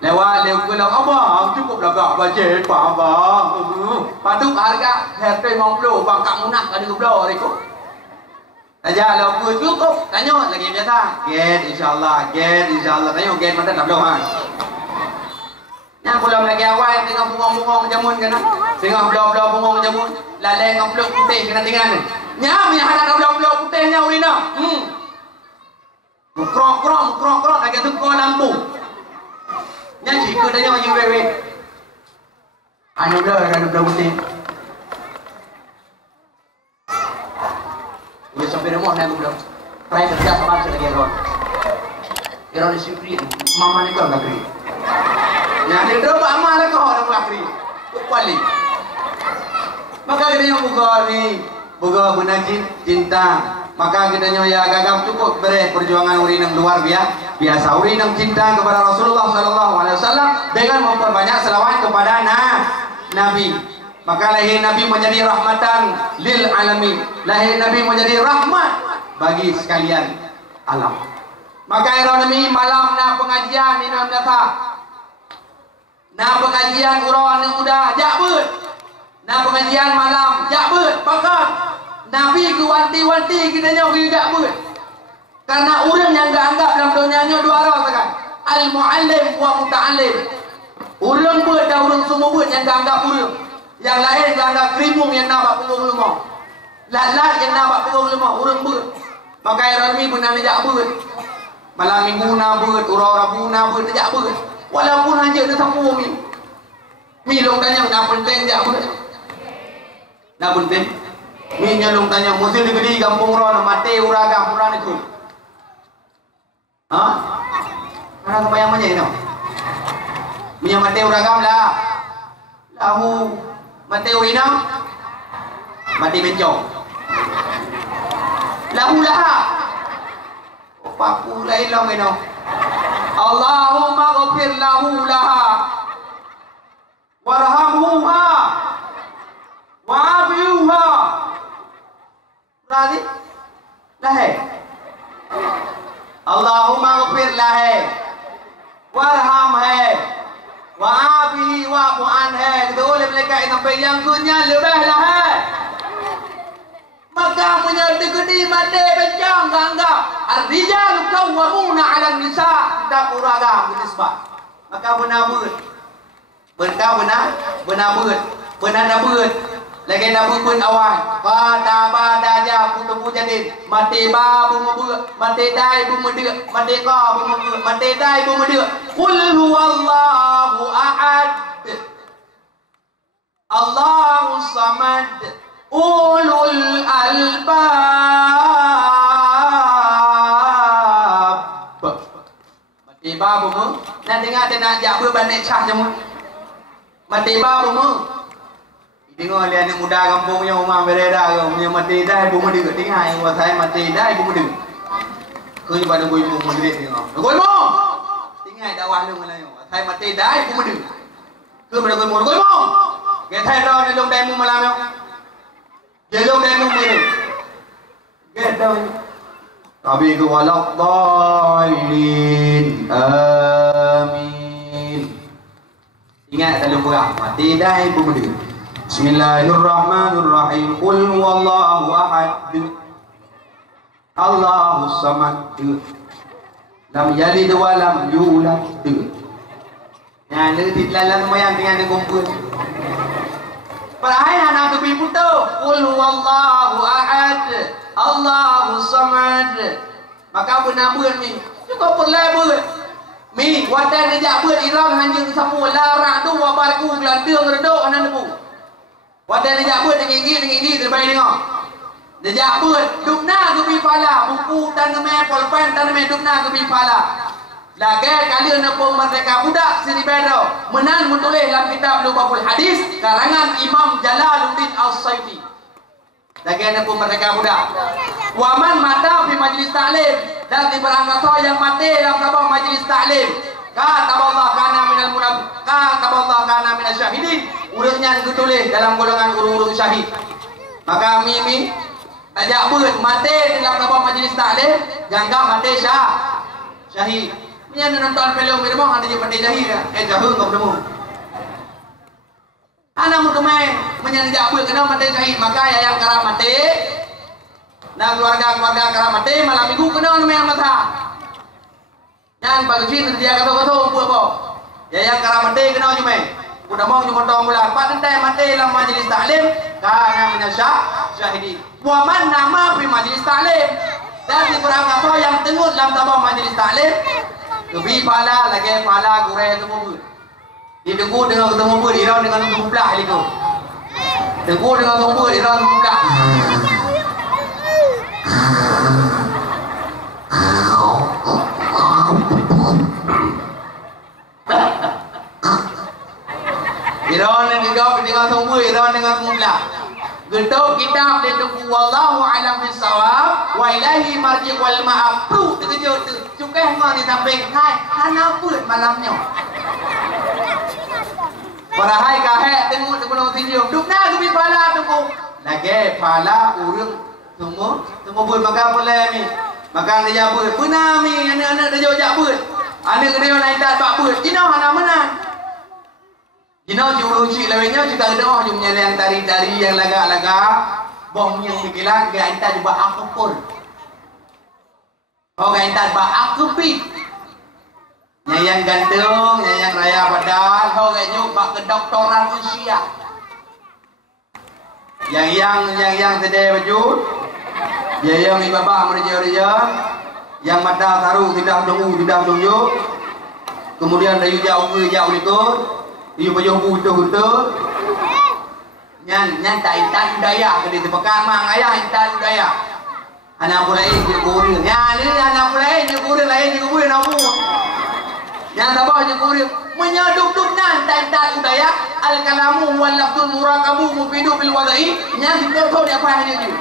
Lewat bilang abang cukup lega bajet pak abang. Patut harga harga 50 bang kak munah ada geblo reko. Aja lo cukup tanya lagi biasa. Get insyaallah tanya get mana tak belum kan. Yang belum lagi awal tengah bungong-bungong jamun kan. Tengah belau-belau bungong jamun, lalai ngam blok putih kena tinggal ni. Nyam yang ada belau-belau putihnya urina. Krok lagi tu kau lampu. Yang jika tanya macam wewe. Anu belau putih. Boleh sampai rumah nak belum? Try kerja sama lagi orang. Orang di sini, mama ni kau nak beri. Yang dia dah amal lah kau nak beri. Kuali. Maka kita yang buka guna cinta. Maka kita ya gagap cukup beri perjuangan urinam luar biasa. Urinam cinta kepada Rasulullah SAW dengan memperbanyak selawat kepada Nabi. Maka lahir Nabi menjadi rahmatan lil alamin. Lahir Nabi menjadi rahmat bagi sekalian alam. Maka ironami malam na pengajian ni nam data. Na pengajian urang yang muda jak beut. Na pengajian malam jak beut. Bahkan Nabi ku wanti-wanti kita nyo jak beut. Karena orang yang enggak anggap dalam dunia nyo dua orang sekan. Al-muallim wa muta'allim. Orang beut dan orang semua beut yang enggak anggap orang. Yang lain enggak anggap kerimung yang nampak punggung lemah. Lat-lat yang nampak punggung lemah orang beut. Maka ironami benar jak beut. Malam minggu na beut, orang-orang na beut jak beut. Walaupun hanya dia sapu mi long tanya nak penting jak beut. Nak penting. Mi nyalong tanya mesti digedi kampung ron mate uragam puran itu. Ha? Mana sembahyang mana ini? Mi mate uragam lah. Lahu mate urinam. Mate bencong. Lahu lah. Papu lain lah meno. Allahumma ghafir lahu laha warhamhuha wa'afiuha. Berarti lahir. Allahumma ghafir laha warhamha wa'afihi wa'fu anha. Kita boleh melekat sampai yang kunya lebih lahir. Maka punya digedi mati bencang anggap ar-rijal qawwamuna 'ala an-nisa tak uragam nisbah. Maka benar beut. Benar beut. Benar beut. Lagi nak pun awal. Pada ja kutu jadin. Mati ba bu beut. Mati dai bu medek. Mati ka bu beut. Mati dai bu medek. Qul huwallahu ahad. Allahus samad. Ulul albab. Mati babu mu nak dengar nak jak berbanik cah semua. Mati babu mu tengok lihat ni muda kampung yang rumah bereda ke punya mati dah ibu muda ke tengah yang buat saya mati dah ibu muda ke pada ibu muda tengok ibu tengah dakwah lu Melayu saya mati dah ibu muda ke pada ibu muda ke saya dah ni long demo malam yo jelong demo ni ke dah tapi ke walaq dhalin amin. Ingat dalam perang mati dah ibu muda. Bismillahirrahmanirrahim. Qul huwallahu ahad. Allahus samad. Lam yalid wa lam yulad. Yang lebih dalam sembahyang dengan kumpul. Perahai anak tu putu. Qul huwallahu ahad. Allahus samad. Maka benar ni. Cukup perlah beut. Mi wadah nejak beut Iran hanya sapu larak tu wabarku gelandang redok anak nebu. Wadah nejak beut tinggi terbaik tengok. Nejak beut dukna ke pala buku dan nama polpen dan nama dukna ke pala. Lagi kali nepung merdeka budak sini bedo. Menan menulis dalam kitab Lubabul Hadis karangan Imam Jalaluddin As-Sayfi. Lagi nepung merdeka budak. Waman mata di majlis taklim dan di berangkasa yang mati dalam sabang majlis taklim. Kataballah kana minal munafik. Kataballah kana minal syahidin. Urutnya ditulis dalam golongan urut-urut syahid. Maka mimi ajak beut mati dalam sabang majlis taklim, jangan mati syahid. Punya nonton film memang ada yang mati syahid dah. Jauh kau bertemu. Anak mutumai menyajak beut kena mati syahid, maka yang karam mati. Dan keluarga karam mati malam minggu kena yang mata. Yang pagi dia kata-kata buat apa? Yang karam mati kena cuma. Udah mau cuma tahun bulan. Pak nanti mati dalam majlis taklim karena minasya syahidi. Waman nama di majlis taklim dan di perangkap yang tengut dalam tabang majlis taklim. Lebih pala lagi pala gurai ketemu. Ditunggu dengan ketemu ber, irau dengan ketemu belah itu. Tunggu dengan ketemu ber, irau ketemu belah. Irau dengan ketemu ber, irau dengan ketemu belah. Getuk kitab dia tu wallahu alam bisawab wa ilahi marji wal ma'af tu terkejut tu cukai hang ni samping hai hana put malamnya parahai kahe tengok tengok tinjau dukna ke pala tunggu lagi pala urang Tunggu buat makan boleh mi. Makan dia buat. Pernah mi anak-anak dia jauh buat. Anak dia naik tak buat. Cina mana mana. Cina juru cik lawanya kita doa jumnya yang tari-tari yang laga-laga. Bom yang dikilang dia entah juga aku pun. Oh dia entah juga aku pi. Yang gandeng, yang raya badan, oh dia juga kedoktoran usia. Yang sedih baju, yang ibabah mereka yang mata taruh tidak tunjuk. Kemudian dari jauh itu, dia baju butuh. Nyan tak budaya ke di tepakan mang ayah tak budaya. Anak pula ini kurir. Nyan ini anak pula ini kurir lain juga kurir namu. Yang tabah je kurir menyaduk-duk nan tak budaya al kalamu wal lafzul murakabu mufidu bil wadai. Nyan kita tahu dia apa hanya tu.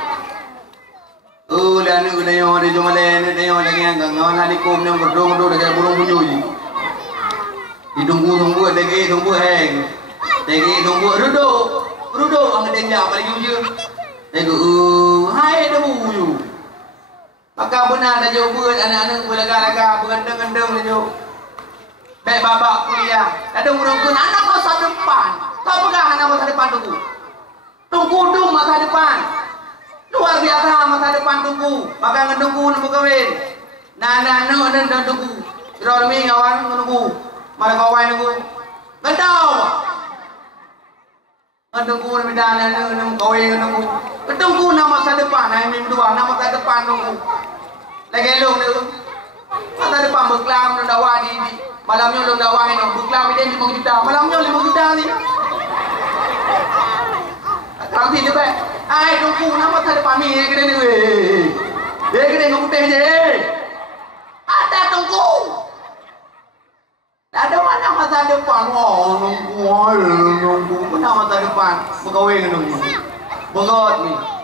Dan ni dia orang cuma lain dia orang lagi yang ngawan halikum yang berdong-dong dekat burung bunyu ni. Ditunggu lagi tunggu hang. Lagi tunggu Ruduk ang denja paling uju. Tengok hai dah buju. Maka benar dah jauh buat anak-anak berlaga-laga bergendeng-gendeng dah jauh. Baik babak kuliah. Ada urung-urung anak masa depan. Kau pegang anak masa depan tunggu. Tunggu dum masa depan. Luar biasa masa depan tunggu. Maka ngetunggu nak berkahwin. Anak-anak dan tunggu. Kira mi kawan menunggu. Malah kawan tunggu. Gendau. Tunggu medan nak kawin tunggu. Tunggu nama masa depan ai dua nama masa depan tunggu. Lagi long tu. Masa depan berkelam nak dakwah di malamnya long dakwah ni berkelam dia 5 juta. Malamnya 5 juta ni. Kang ti depan. Ai tunggu nama masa depan ni kena ni weh. Dia kena nguteh je. Ada tunggu. Ada mana masa depan? Nunggu. Mana masa depan? Berkahwin nunggu.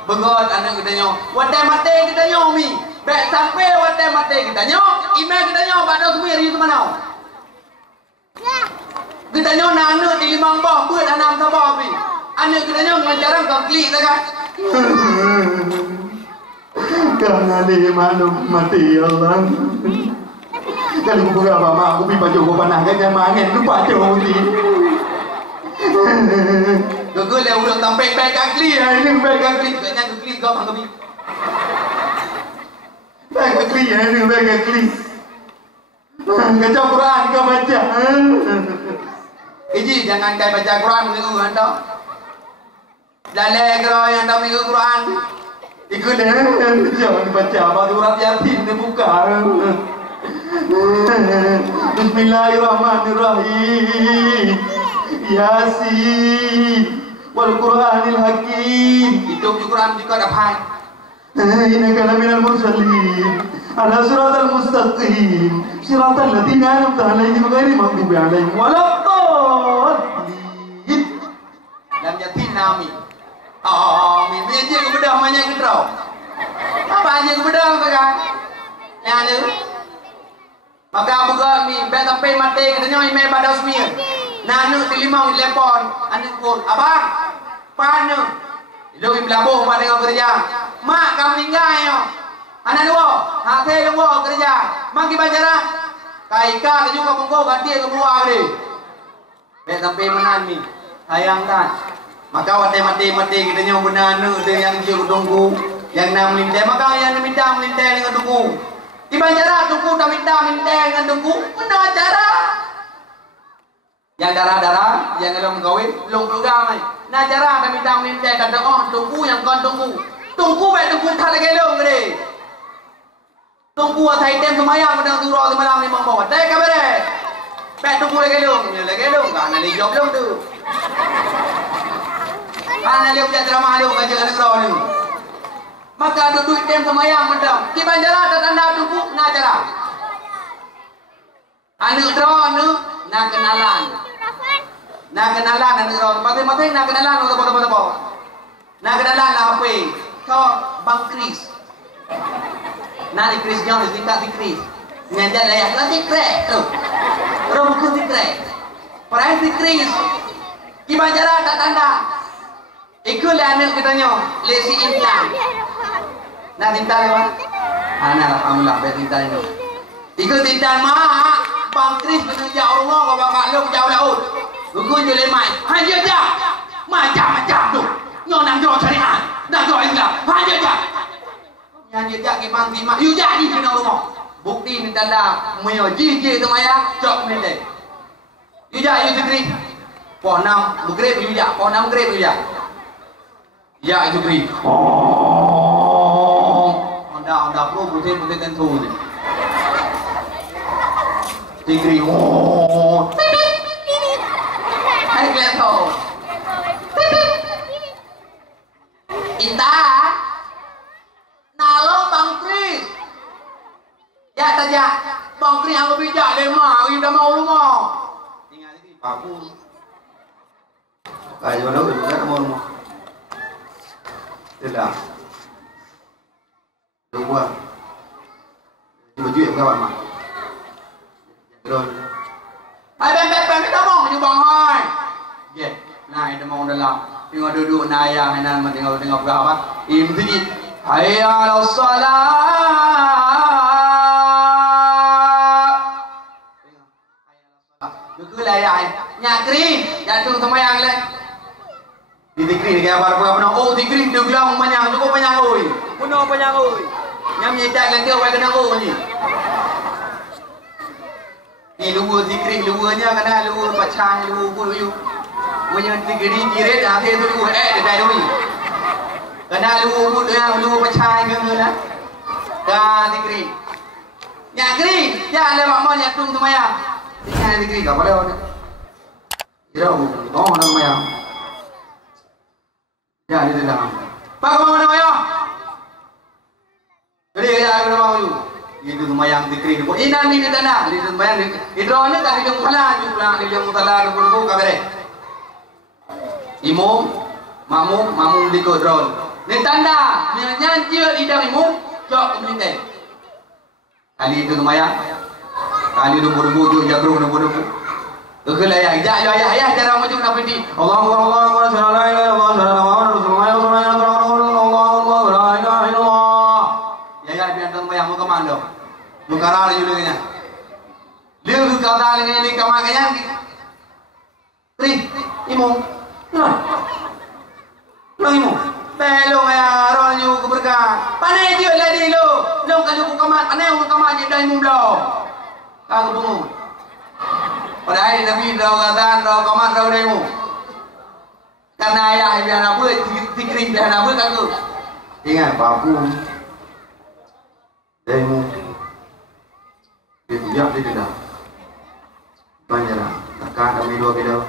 Begot anak kita nyo. Wadah mati kita nyo mi. Baik sampai wadah mati kita nyo. Email kita nyo. Pada semua hari itu mana? Kita nyo anak di 5 bawah. Buat anak sabah mi. Anak kita nyo mengajarkan kau klik tak kan? Karena dia malam mati Allah. Kalau bukan mama aku pergi baju kau panah kan jangan angin tu baju ni. Gugul yang udah tampil baik kali ya ini baik kali. Kayaknya gugul kau mangga bi. Baik kali ya ini baik kali. Baca Quran kau baca. Iji jangan kau baca Quran minggu anda. Dalek kau yang dah minggu Quran. Ikut jangan baca apa surat Yasin ni buka. Bismillahirrahmanirrahim. Yasin wal Qur'anil Hakim. Itu Quran juga dapat. Innaka laminal mursalin ala siratal mustaqim siratal ladzina an'amta 'alaihim ghairil maghdubi 'alaihim waladdallin. Dalam Yasin nami. Amin. Menyanyi ke bedah banyak ke terau. Apa aja ke bedah kan? Yang ada. Maka buka mi bet sampai mati katanya email pada semia. Nanu terima telepon anak pun abang pana lu belabo pada dengan kerja mak kamu meninggal yo anak dua hak teh dua kerja mak ki bacara kaika juga monggo ganti ke buah ni bet sampai menan mi sayang kan maka wate mati katanya benar nu yang dia tunggu yang nam linte maka yang minta linte dengan tunggu di Banjara tunggu tak minta dengan tunggu mana cara yang darah-darah yang belum kawin belum juga mai nah cara tak minta kata oh tunggu yang kon tunggu baik tunggu tak lagi long gede tunggu atai tem semayang pada turun di malam 5 bawah tak kabar baik tunggu lagi long kan ada job long tu ana lihat drama long aja ada kau ni maka duduk tem semayang mendam di Banjara tak tanda tunggu nah cara anu drone nak kenalan anu drone mati-mati nak kenalan apa nak kenalan apa kau Bang Chris nak di Chris jangan tingkat di Chris nyanyi layak nanti krek tu buku di krek perai di Chris di Banjara tak tanda ikut anak katanya lesi implan Nak tinta lewat? Nah, alhamdulillah baik tinta ini. Tiga tinta mah Bang Kris kena jauh rumah kau bakal lu jauh laut. Gua je lemai. Hanya je. Macam-macam tu. Nyo nak jual syariat. Nak jual Islam. Hanya je. Hanya je ke bang timak. You jadi kena rumah. Bukti ni tanda moyo je tu maya cok ni deh. You jadi you Kris. Poh 6 Maghrib you jak. Poh 6 Maghrib you jak. Ya itu Kris. Anda pro putih tentu je. Tigri hai kelihatan Indah nalong Bang Kris ya saja Bang Kris aku bijak lemah udah mau rumah tinggal lagi aku kayak mana udah mau rumah tidak dua baju yang kawan mah rồi hai bên cái mong như bằng hai yeah này nó mong dalam tengok duduk naya hai mà tengok berapa im sedikit hayya ala salat cứ lại lại nhà kri nhà trường semayang lên di tikri ni kaya para pernah oh tikri được lòng panjang cukup panjang oi puno panjang oi nyam nyetak kan dia kena oh ni ni luar zikri luarnya kena luar pacang luar puluh punya tigri jiret akhir tu luar dah dulu kena luar pacang ke mana dah zikri nyakri ya le mak mon nyatung semaya tinggal zikri ka pada orang ira oh nama maya ya di dalam pak mana maya jadi ya nama you itu semayang dikri ni. Inan ni tanah, itu semayang ni. Idrohnya tak dijung salah, pulang dijung salah dulu kabere. Imam, makmum diko drone. Ni tanda, nyanyi di dalam imam, jok kemintai. Kali itu semayang, kali dulu jagro dulu. Kegelai ayah cara maju nak pergi. Allahu Akbar, sallallahu alaihi wasallam. Bukarah lagi dulu nya. Liu kau dah lagi kau makanya. Tri, imam. Lo imam. Belo maya ron you keberkah. Panai dia lagi lo. Lo kalau kau kamat, panai kau kamat je dah imam dah. Kau bungu. Padahal Nabi dah katakan dah kamat dah imam. Karena ayah biar apa, tikring biar apa kaku. Ingat bapu. Dah imam. Dia tidak dia dah banyak lah takkan kami dua kilo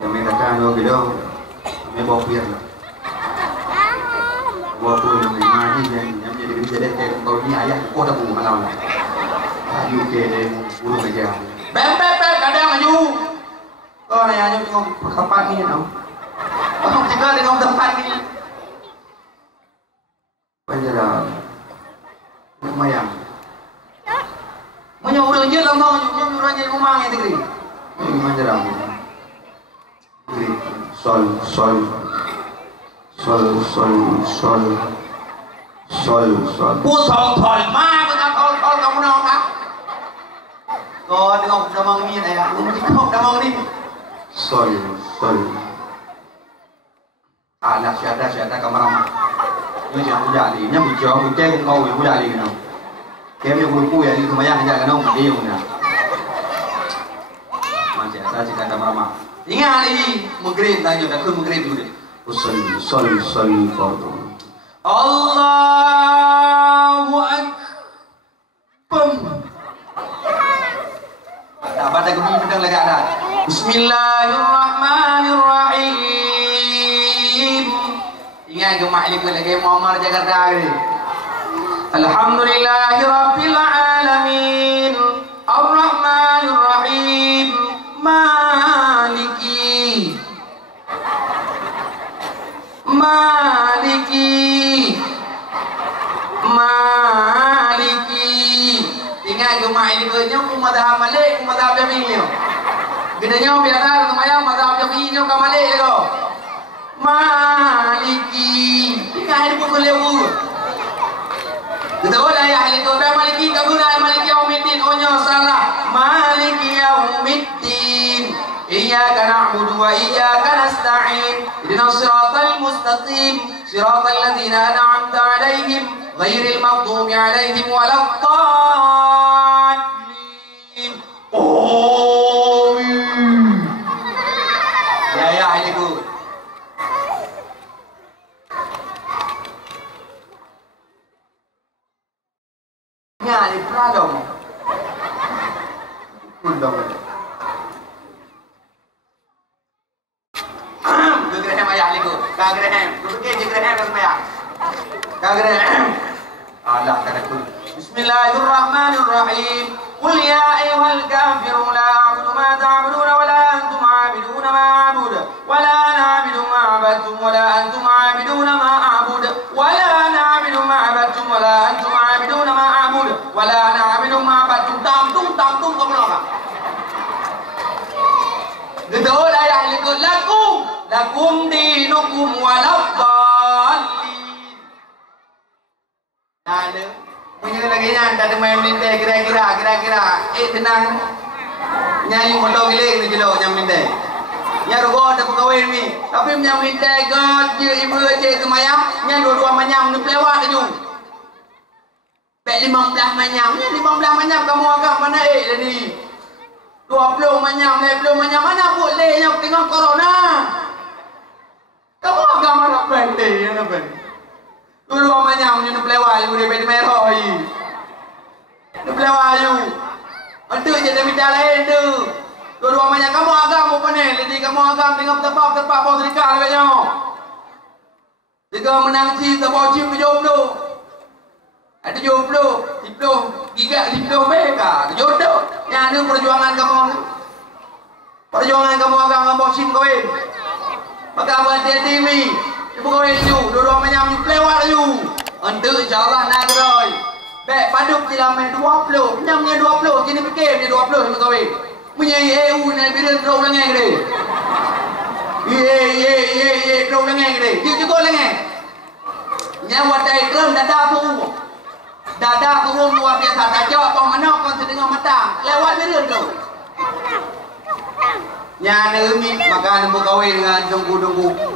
kami takkan 2 kilo kami bawa biar lah bawa pun yang lima ni yang jadi kayak kau ni ayah kau tak buat malam lah ayu ke bulu kerja beb kadang ayu kau ni ayu tengok tempat ni tau kau juga tengok tempat ni banyak lah lumayan Banyak orang je lah mau, orang je rumah yang negeri. Mana jarang. Negeri. Sol. Pun sol. Mana kau sol kamu nak tak? Kau tengok damang ni ayah. Kau tengok damang ni. Sol. Anak siapa kamar ramah. Ini siapa jadi? Nya bujang kau yang jadi kan? Kaya yang berupu ya di semayang aja kan orang dia punya. Macam saya cakap dah ramah. Ingat ni Maghrib tanya dah ke Maghrib dulu. Usalli fardu. Allahu Akbar. Dah pada kami pedang lagi ada. Bismillahirrahmanirrahim. Ingat ke mak lagi lagi Muhammad Jakarta ni. Alhamdulillahi Rabbil Alamin Ar-Rahmanir Rahim Maliki Ingat ke mak ini kerja madhab Malik, madhab Syafi'i gedenya biasa semayang madhab Syafi'i ni kan Malik tu Maliki ingat ini pun boleh Iyyaka na'budu wa iyyaka nasta'in. Ihdinas siratal mustaqim, siratal ladzina an'amta 'alaihim ghairil maghdubi 'alaihim waladdallin. Amin. Ya ahliku. Nya ni pradom. Undang. Gegraham ayah ahliku. Gegraham. Duduk gegraham semaya. Gegraham. Allah kataku. Bismillahirrahmanirrahim. Qul ya ayyuhal kafirun la a'budu ma ta'budun wa la antum 'abidun ma a'budu wa la ana 'abidu ma 'abadtum wa la antum 'abidun ma a'budu wa la ana 'abidu ma 'abadtum wa la antum 'abidun ma a'budu wa la ana 'abidu ma 'abadtum. Tam-tum kemana? Betul ayah likut lakum dinukum waladdallin. Ada punya lagi yang tak ada main minta kira-kira tenang nyanyi motor giling ni jelo yang minta nya rogo ada pegawai ni tapi yang minta god je ibu je ke maya nya dua-dua manyam ni pelewat tu pek 15 manyam ni 15 manyam kamu agak mana tadi 20 manyam 10 manyam mana boleh yang tengok corona kamu agak mana pendek ya nak dua manyam ni pelewat you dia bed merah ni. Ni pelewat you. Antu je dia minta lain tu. Dua manyam kamu agam apa ni? Jadi kamu agam tengok tempat bau serikal katanya. Jika menang ci tebau ci 70. Ada 70, 10 giga 10 mega. Jodoh. Yang ni perjuangan kamu. Perjuangan kamu agam kamu sim kawin. Maka buat TV. Ibu kau itu, dua-dua macam pelewat you. Untuk insyaAllah nak gerai. Baik, paduk dalam 20. Penyamnya 20. Kini fikir dia 20 ibu kau. Punya EU ni bila teruk lengan ke dia. Teruk lengan ke dia. Juga lengan. Yang wadai kerem dada turun. Dada turun luar biasa. Tak jawab apa mana kau sedengah mata. Lewat bila tu. Nya ni maka nak berkahwin dengan dengku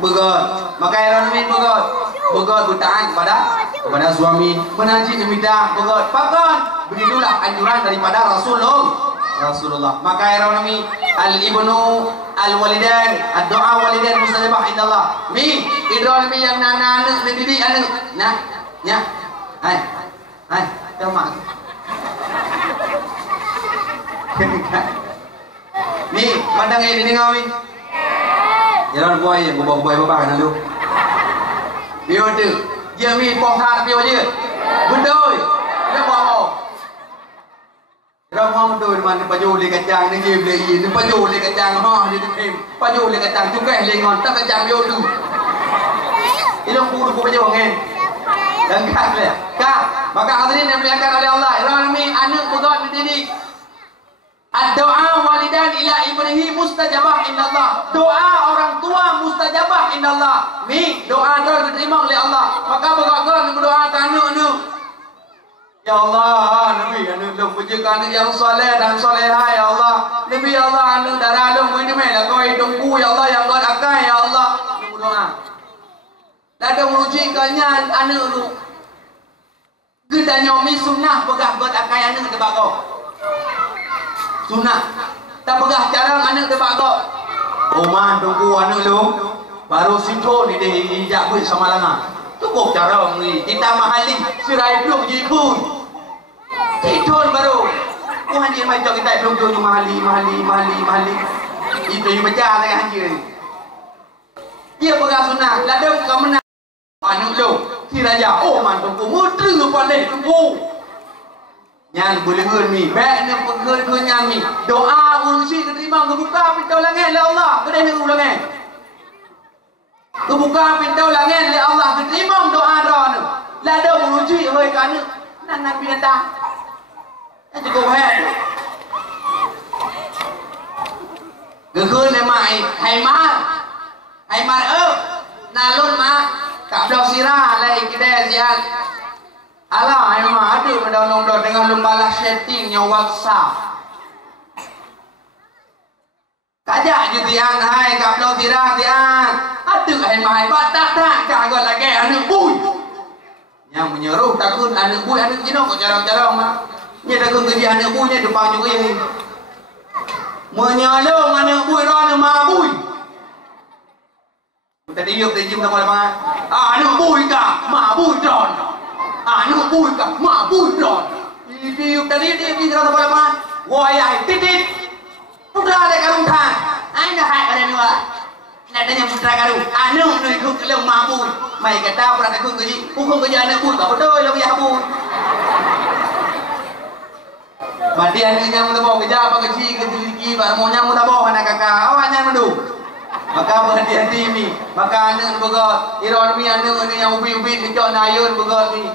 begot. Maka era ni begot bertahan kepada suami menanti minta begot. Bahkan begitulah anjuran daripada Rasulullah. Maka era ni al-ibnu al-walidan, ad-du'a walidan mustajabah indallah. Mi idrol mi yang anak dididik anak. Nah, nya. Hai, tamak. Ni, pandang ni dengar ni. Jangan buai je, buai bapak nak lu. Biar tu, dia mi pohar biar je. Betul. Dia buat. Ram ham tu mana paju le kacang ni je beli ni paju le kacang ha dia tu paju le kacang juga lengon tak kacang biar tu. Ilmu buku paju kan. Dan kat le. Kak, maka hadirin yang dimuliakan oleh Allah, Rami anak begot dididik. Doa walidan ila ibnihi mustajabah indallah. Doa orang tua mustajabah indallah. Mi doa diterima oleh Allah. Maka berdoa berdoa anak ni. Ya Allah, Nabi anak lu pujikan anak yang soleh dan solehah ya Allah. Nabi Allah anak darah lu ini meh lah kau hidupku ya Allah yang kau akai ya Allah. Berdoa. Ada merujikannya anak lu. Gedanya mi sunnah pegah kau akai anak tebak kau. Sunnah. Tak pegah cara anak tebak kau. Oman tunggu anak lu. Baru situ ni dia hijab buat sama langa. Cukup cara ni. Kita mahali. Sirai belum jipun. Tidur baru. Kau hanya macam kita belum jauh mahali. Itu yang baca dengan hanya ni. Dia pegah sunnah. Ladang kau menang. Anak lu. Si raja. Oman tunggu. Muteri pandai tunggu. Yang boleh ni, baik ni pegel yang ni. Doa urusi keterima kebuka pintu langit oleh Allah. Kedai ni langit. Kebuka pintu langit oleh Allah. Keterima doa doa ni. Lada urusi oleh kerana nan Nabi datang. Yang cukup baik. Gegel ni mai, hai mar nalun mak. Tak ada sirah lai kedai sihat. Alah, memang ada mendownload dengan lembaga settingnya WhatsApp. Kajak je tiang hai kat belau tirang tiang. Atuk hai mahai batak tak jaga lagi anak bui. Yang menyeruh takut anak bui anak jino kok jarang-jarang mah. Nya takut kerja anak bui nya depan juga ini. Menyalong anak bui rana mabui. Tadi yuk tadi jumpa lapangan. Anak bui ka mabui dron. Anak bui ka mabui dron. Ini yuk tadi dia bicara sama lapangan. Wayai titit. Putra ada karung thang, ai nak hai ada ni wala, nak tanya putra karung, anu nu ikut kelong mampu, mai kata putra ikut kerja, hukum kerja anak pun tak betul lebih habun. Matian ni yang mula kerja apa kecil kecil, baru mau nyamuk tak bawa anak kakak, awak jangan mendu. Maka berhati-hati ni, maka anak begot, iron mi anak ni yang ubi-ubi dicok nayun begot ni.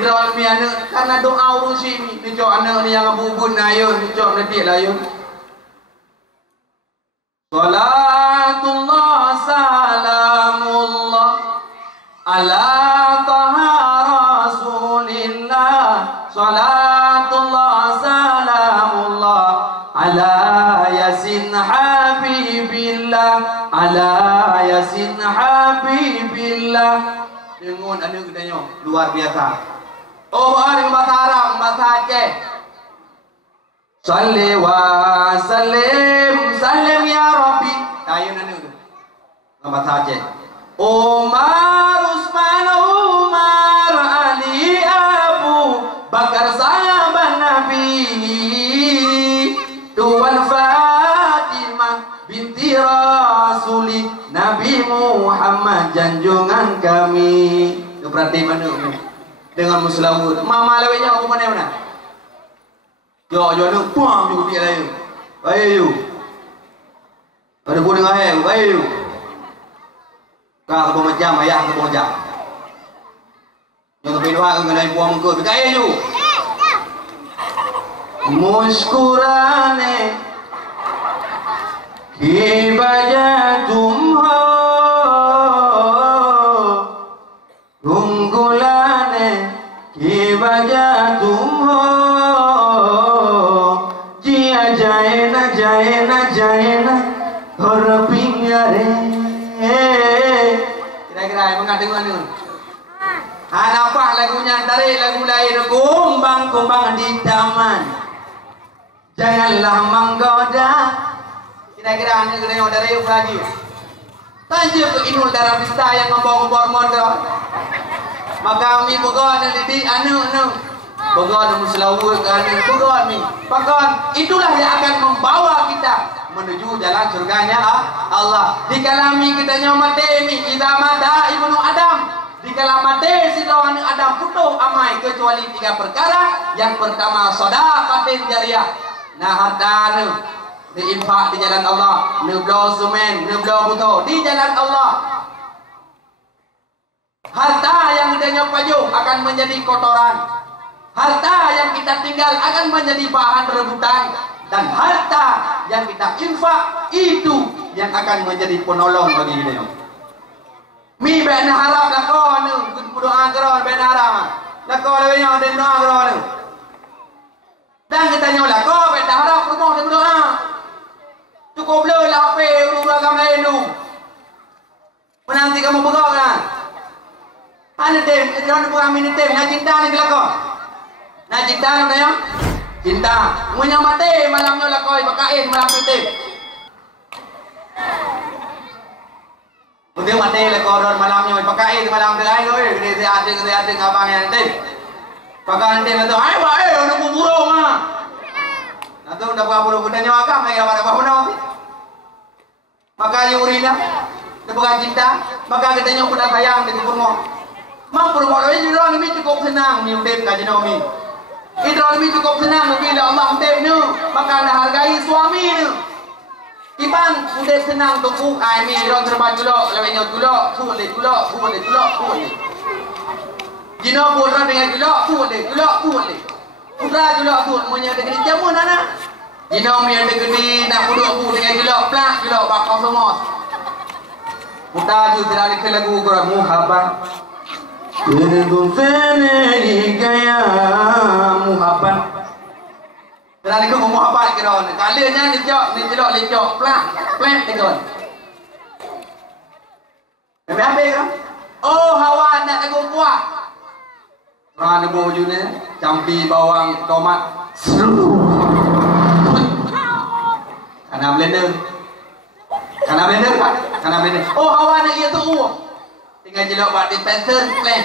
Iron mi anak karena doa urusi ni, dicok anak ni yang abu-abu nayun, dicok nanti layun. Salatullah salamullah ala taha rasulillah. Salatullah salamullah ala yasin habibillah. Ala yasin habibillah. Dengun anak katanya luar biasa. Oh bahasa bahasa Arab, bahasa Aceh. Salli wa sallim sallim ya Rabbi. Ayun anu tu. Nama saja. Umar Usman Umar Ali Abu Bakar sahabat Nabi. Tuan Fatimah binti Rasuli Nabi Muhammad janjungan kami. Tu perhati mana ni? Dengan muslawut. Mama lawanya aku mana? Yo nu puang juga dia lain. Ayo. Ada pun dengan ayah, ayo. Kau macam ayah kau macam. Yang tapi doa kau kena puang muka, tapi ayo. Muskurane kibaja tumho ungkulane kibaja tumho. Jaina horpingare kira-kira emang ada mana apa lagunya tarik lagu lain kumbang-kumbang di taman janganlah menggoda kira-kira anda kena dari lagi tanjur ke inul darah pista yang ngomong-ngomong hormon kau maka kami pokok di anu Bagan muslawul kan bagan ni. Bagan itulah yang akan membawa kita menuju jalan surganya Allah. Di kalami kita nyamate mi idza mata ibnu Adam. Di kalamate si lawan Adam putuh amai kecuali 3 perkara. Yang pertama sedekah jariah. Nah harta diinfak di jalan Allah, neblo sumen, neblo butuh di jalan Allah. Harta yang kita pajuh akan menjadi kotoran. Harta yang kita tinggal akan menjadi bahan rebutan. Dan harta yang kita infak itu yang akan menjadi penolong bagi kita. Mi bena harap lakon nu berdoa keron bena harap. Lakon lebih yang ada doa keron nu. Dan kita nyola ko bena harap rumah dan berdoa. Cukup le lah pe urus agama lain nu. Menanti kamu berdoa kan. Ane tem, jangan buat mini tem, nak cinta ni kelakon. Nak cinta ni ya? Cinta. Munya mati malamnya lah kau pakain malam putih. Mungkin mati lah kau malamnya pakain malam terakhir kau. Dia ada abang yang nanti. Pakai nanti nanti. Ayo baik, nak burung ah. Nanti nak buat burung kita nyawa kau lagi apa apa Maka yurina, dia bukan cinta. Maka kita nyawa pun sayang dengan burung. Mampu buat lagi orang ini cukup senang miudep kaji nomi. Itu lebih cukup senang bila Allah mendepnya, maka anda hargai suami ni. Iban mendep senang untuk mi orang terbaik julok, lebihnya julok, boleh. Jino putra dengan julok, boleh. Putra julok tu, punya ada kena jamun anak. Jino mi ada kena nak puduk dengan julok, plak julok bakal semua. Putra juga tidak lagu kurang muhabbat. Ini tu senegi kaya muhabbat. Kerana aku muhabbat kira ni. Kalanya ni jelok lecok plak tegon. Tapi apa kan? Oh hawa nak tegur kuat. Kerana boju ni campi bawang tomat. Karena blender. Oh hawa nak ia tu. Tinggal jelok buat dispenser plan.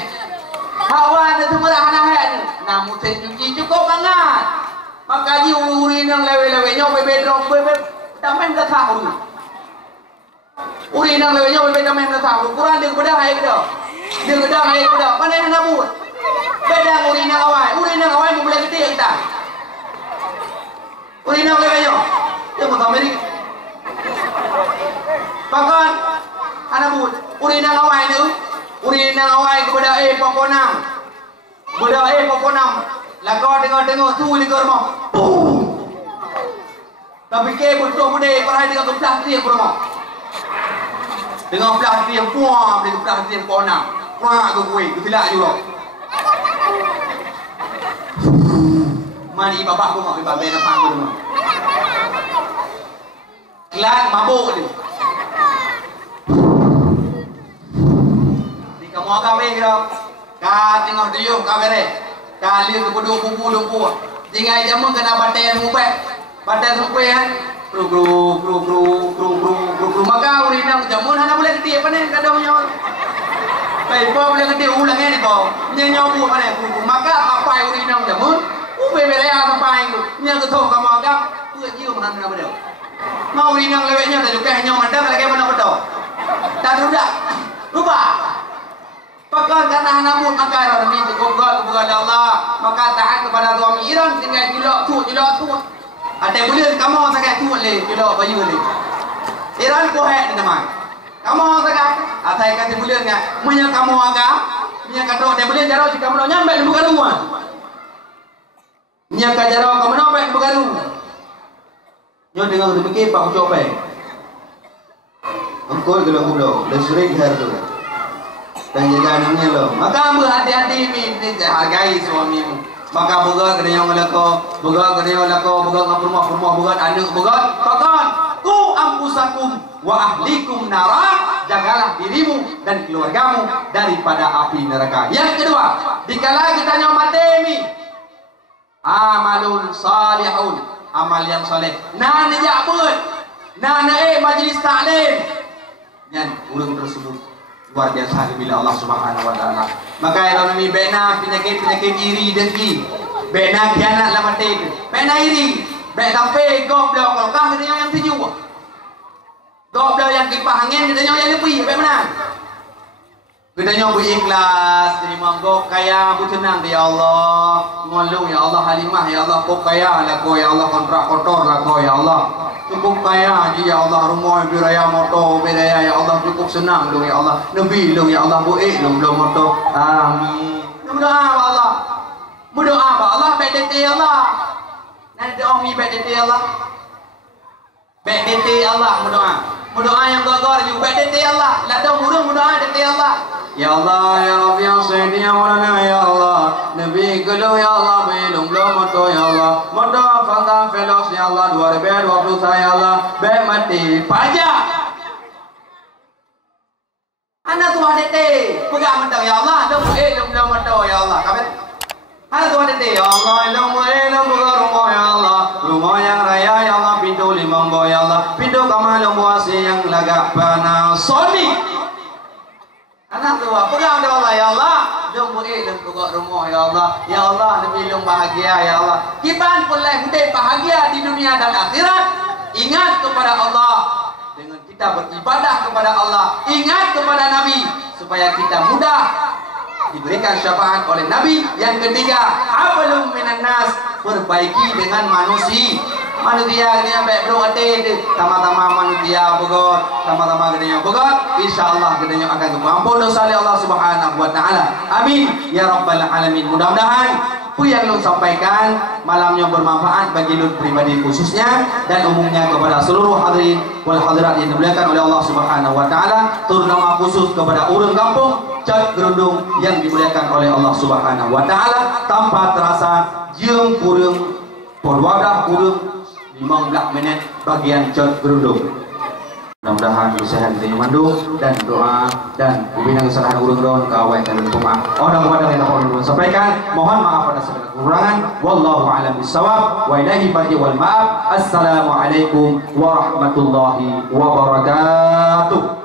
Hawa nak tu murah anak ni. Namun saya cuci cukup banget. Maka dia uri nang lewe-lewe nyo be bedroom be tamen ka tahu. Uri nang lewe nyo be tamen ka tahu. Quran dia kepada hai kedah. Dia kedah hai kedah. Pandai nak buat. Beda uri nang awai. Uri nang awai boleh gede kita. Uri nang lewe nyo. Dia mau tahu ni. Pakan anak buat. Uri nang awai tu. Uri nang awai kepada pokonam. Kepada pokonam. Lah kau tengok tu di rumah. Tapi ke betul bude perai dengan keplah tiang rumah. Dengan keplah tiang puang, dengan keplah tiang kona. Puang aku kuih, aku tidak juga. Mari bapak aku mau bapak nak panggil rumah. Kelan mabuk dia. Di kamu agak baik kau. Kau tengok dia kau beri. Kali ke bodoh kupu. Tinggal jamu kena batai mupet. Batai sampai kan. Kru. Maka urinang jamu hana boleh gede apa ni kadang nyawa. Baik pau boleh gede ulang ni pau. Nyawa bu mana kru. Maka apa urinang jamu? Bebe apa paing tu. Nya ke thau kamu agak tu jiu mana benda. Mau urinang lewetnya dah juga nyawa mandang lagi mana betul. Tak rubah. Pakai karena namun maka orang ini berkorban kepada Allah, maka taat kepada suami Iran tinggal jelak tu. Ada bulan kamu sangat tu le, jelak baju le. Iran kohet teman. Kamu sangat, atai kata bulan ngah, punya kamu agak, punya kata ada bulan jarau jika kamu nyampe di bukaruan. Punya kata jarau kamu nyampe di bukaru. Nyo dengar tu fikir pak ucap apa? Engkau gelang budak, lesrik hartu. Dan jaga anaknya lo. Maka berhati-hati ni hargai suamimu. Maka boga kena yang melako, boga ngap rumah, boga anak, boga pakan. Ku ampusakum wa ahlikum nara. Jagalah dirimu dan keluargamu daripada api neraka. Yang kedua, dikala kita nyamate mi amalun salihun, amal yang soleh. Nana jabut, nana majlis taklim. Nyan urang tersebut luar biasa bila Allah Subhanahu wa taala. Maka orang ni bena penyakit iri dengki. Bena khianat lah mati. Bena iri. Bek sampai goblok kalau kah dia yang tuju. Goblok yang kipas angin dia yang lebih bek mana? Kita berikhlas, terima kau kaya bersenang ya Allah. Ngolu ya Allah halimah ya Allah kau kaya lah kau ya Allah kontrak kotor lah kau ya Allah. Cukup kaya je ya Allah rumah beraya motor beraya ya Allah cukup senang dong ya Allah. Nabi dong ya Allah buik dong belum motor. Amin. Berdoa Allah. Berdoa Allah baik dete Allah. Nanti doa mi baik dete Allah. Baik dete Allah berdoa. Berdoa yang gagor juga baik dete Allah. Lah tahu burung berdoa dete Allah. Ya Allah, ya Rabbi, ya Sayyidi, ya Maulana, ya Allah. Nabi Gelu, ya Allah, belum moto, ya Allah. Moto Fanta Velos, ya Allah, 2020 ya Allah. Mati pajak. Anak tua dete, pegang mentang ya Allah. Belum moto, ya Allah. Kabar. Anak tua dete, ya Allah, belum rumah ya Allah. Rumah yang raya ya Allah, pintu limanggo ya Allah. Pintu kamar luasi yang lagak Panasonic. Anak tua, pegang dah Allah ya Allah. Jom buat rumah ya Allah. Ya Allah, Nabi long bahagia ya Allah. Kiban boleh hidup bahagia di dunia dan akhirat. Ingat kepada Allah dengan kita beribadah kepada Allah. Ingat kepada Nabi supaya kita mudah diberikan syafaat oleh Nabi. Yang ketiga, hablum minan nas, perbaiki dengan manusia. Manusia kena baik bro ate sama-sama manusia bogot, sama-sama kena bogot, insyaallah kena akan mengampun dosa Allah Subhanahu wa taala. Amin ya rabbal alamin. Mudah-mudahan apa yang lu sampaikan malamnya bermanfaat bagi lu pribadi khususnya dan umumnya kepada seluruh hadirin wal hadirat yang dimuliakan oleh Allah Subhanahu wa taala, terutama khusus kepada urang kampung Cat Gerundung yang dimuliakan oleh Allah Subhanahu wa taala. Tanpa terasa jeung kurang Podwadah kurang 15 menit bagian cot gerundung. Mudah-mudahan usahaan kita mandung dan doa dan pembinaan kesalahan urang-urang kawai dan rumah. Orang kepada yang dapat sampaikan, mohon maaf pada segala kekurangan. Wallahu a'lam bishawab. Wa ilaihi marji wal ma'ab. Assalamualaikum warahmatullahi wabarakatuh.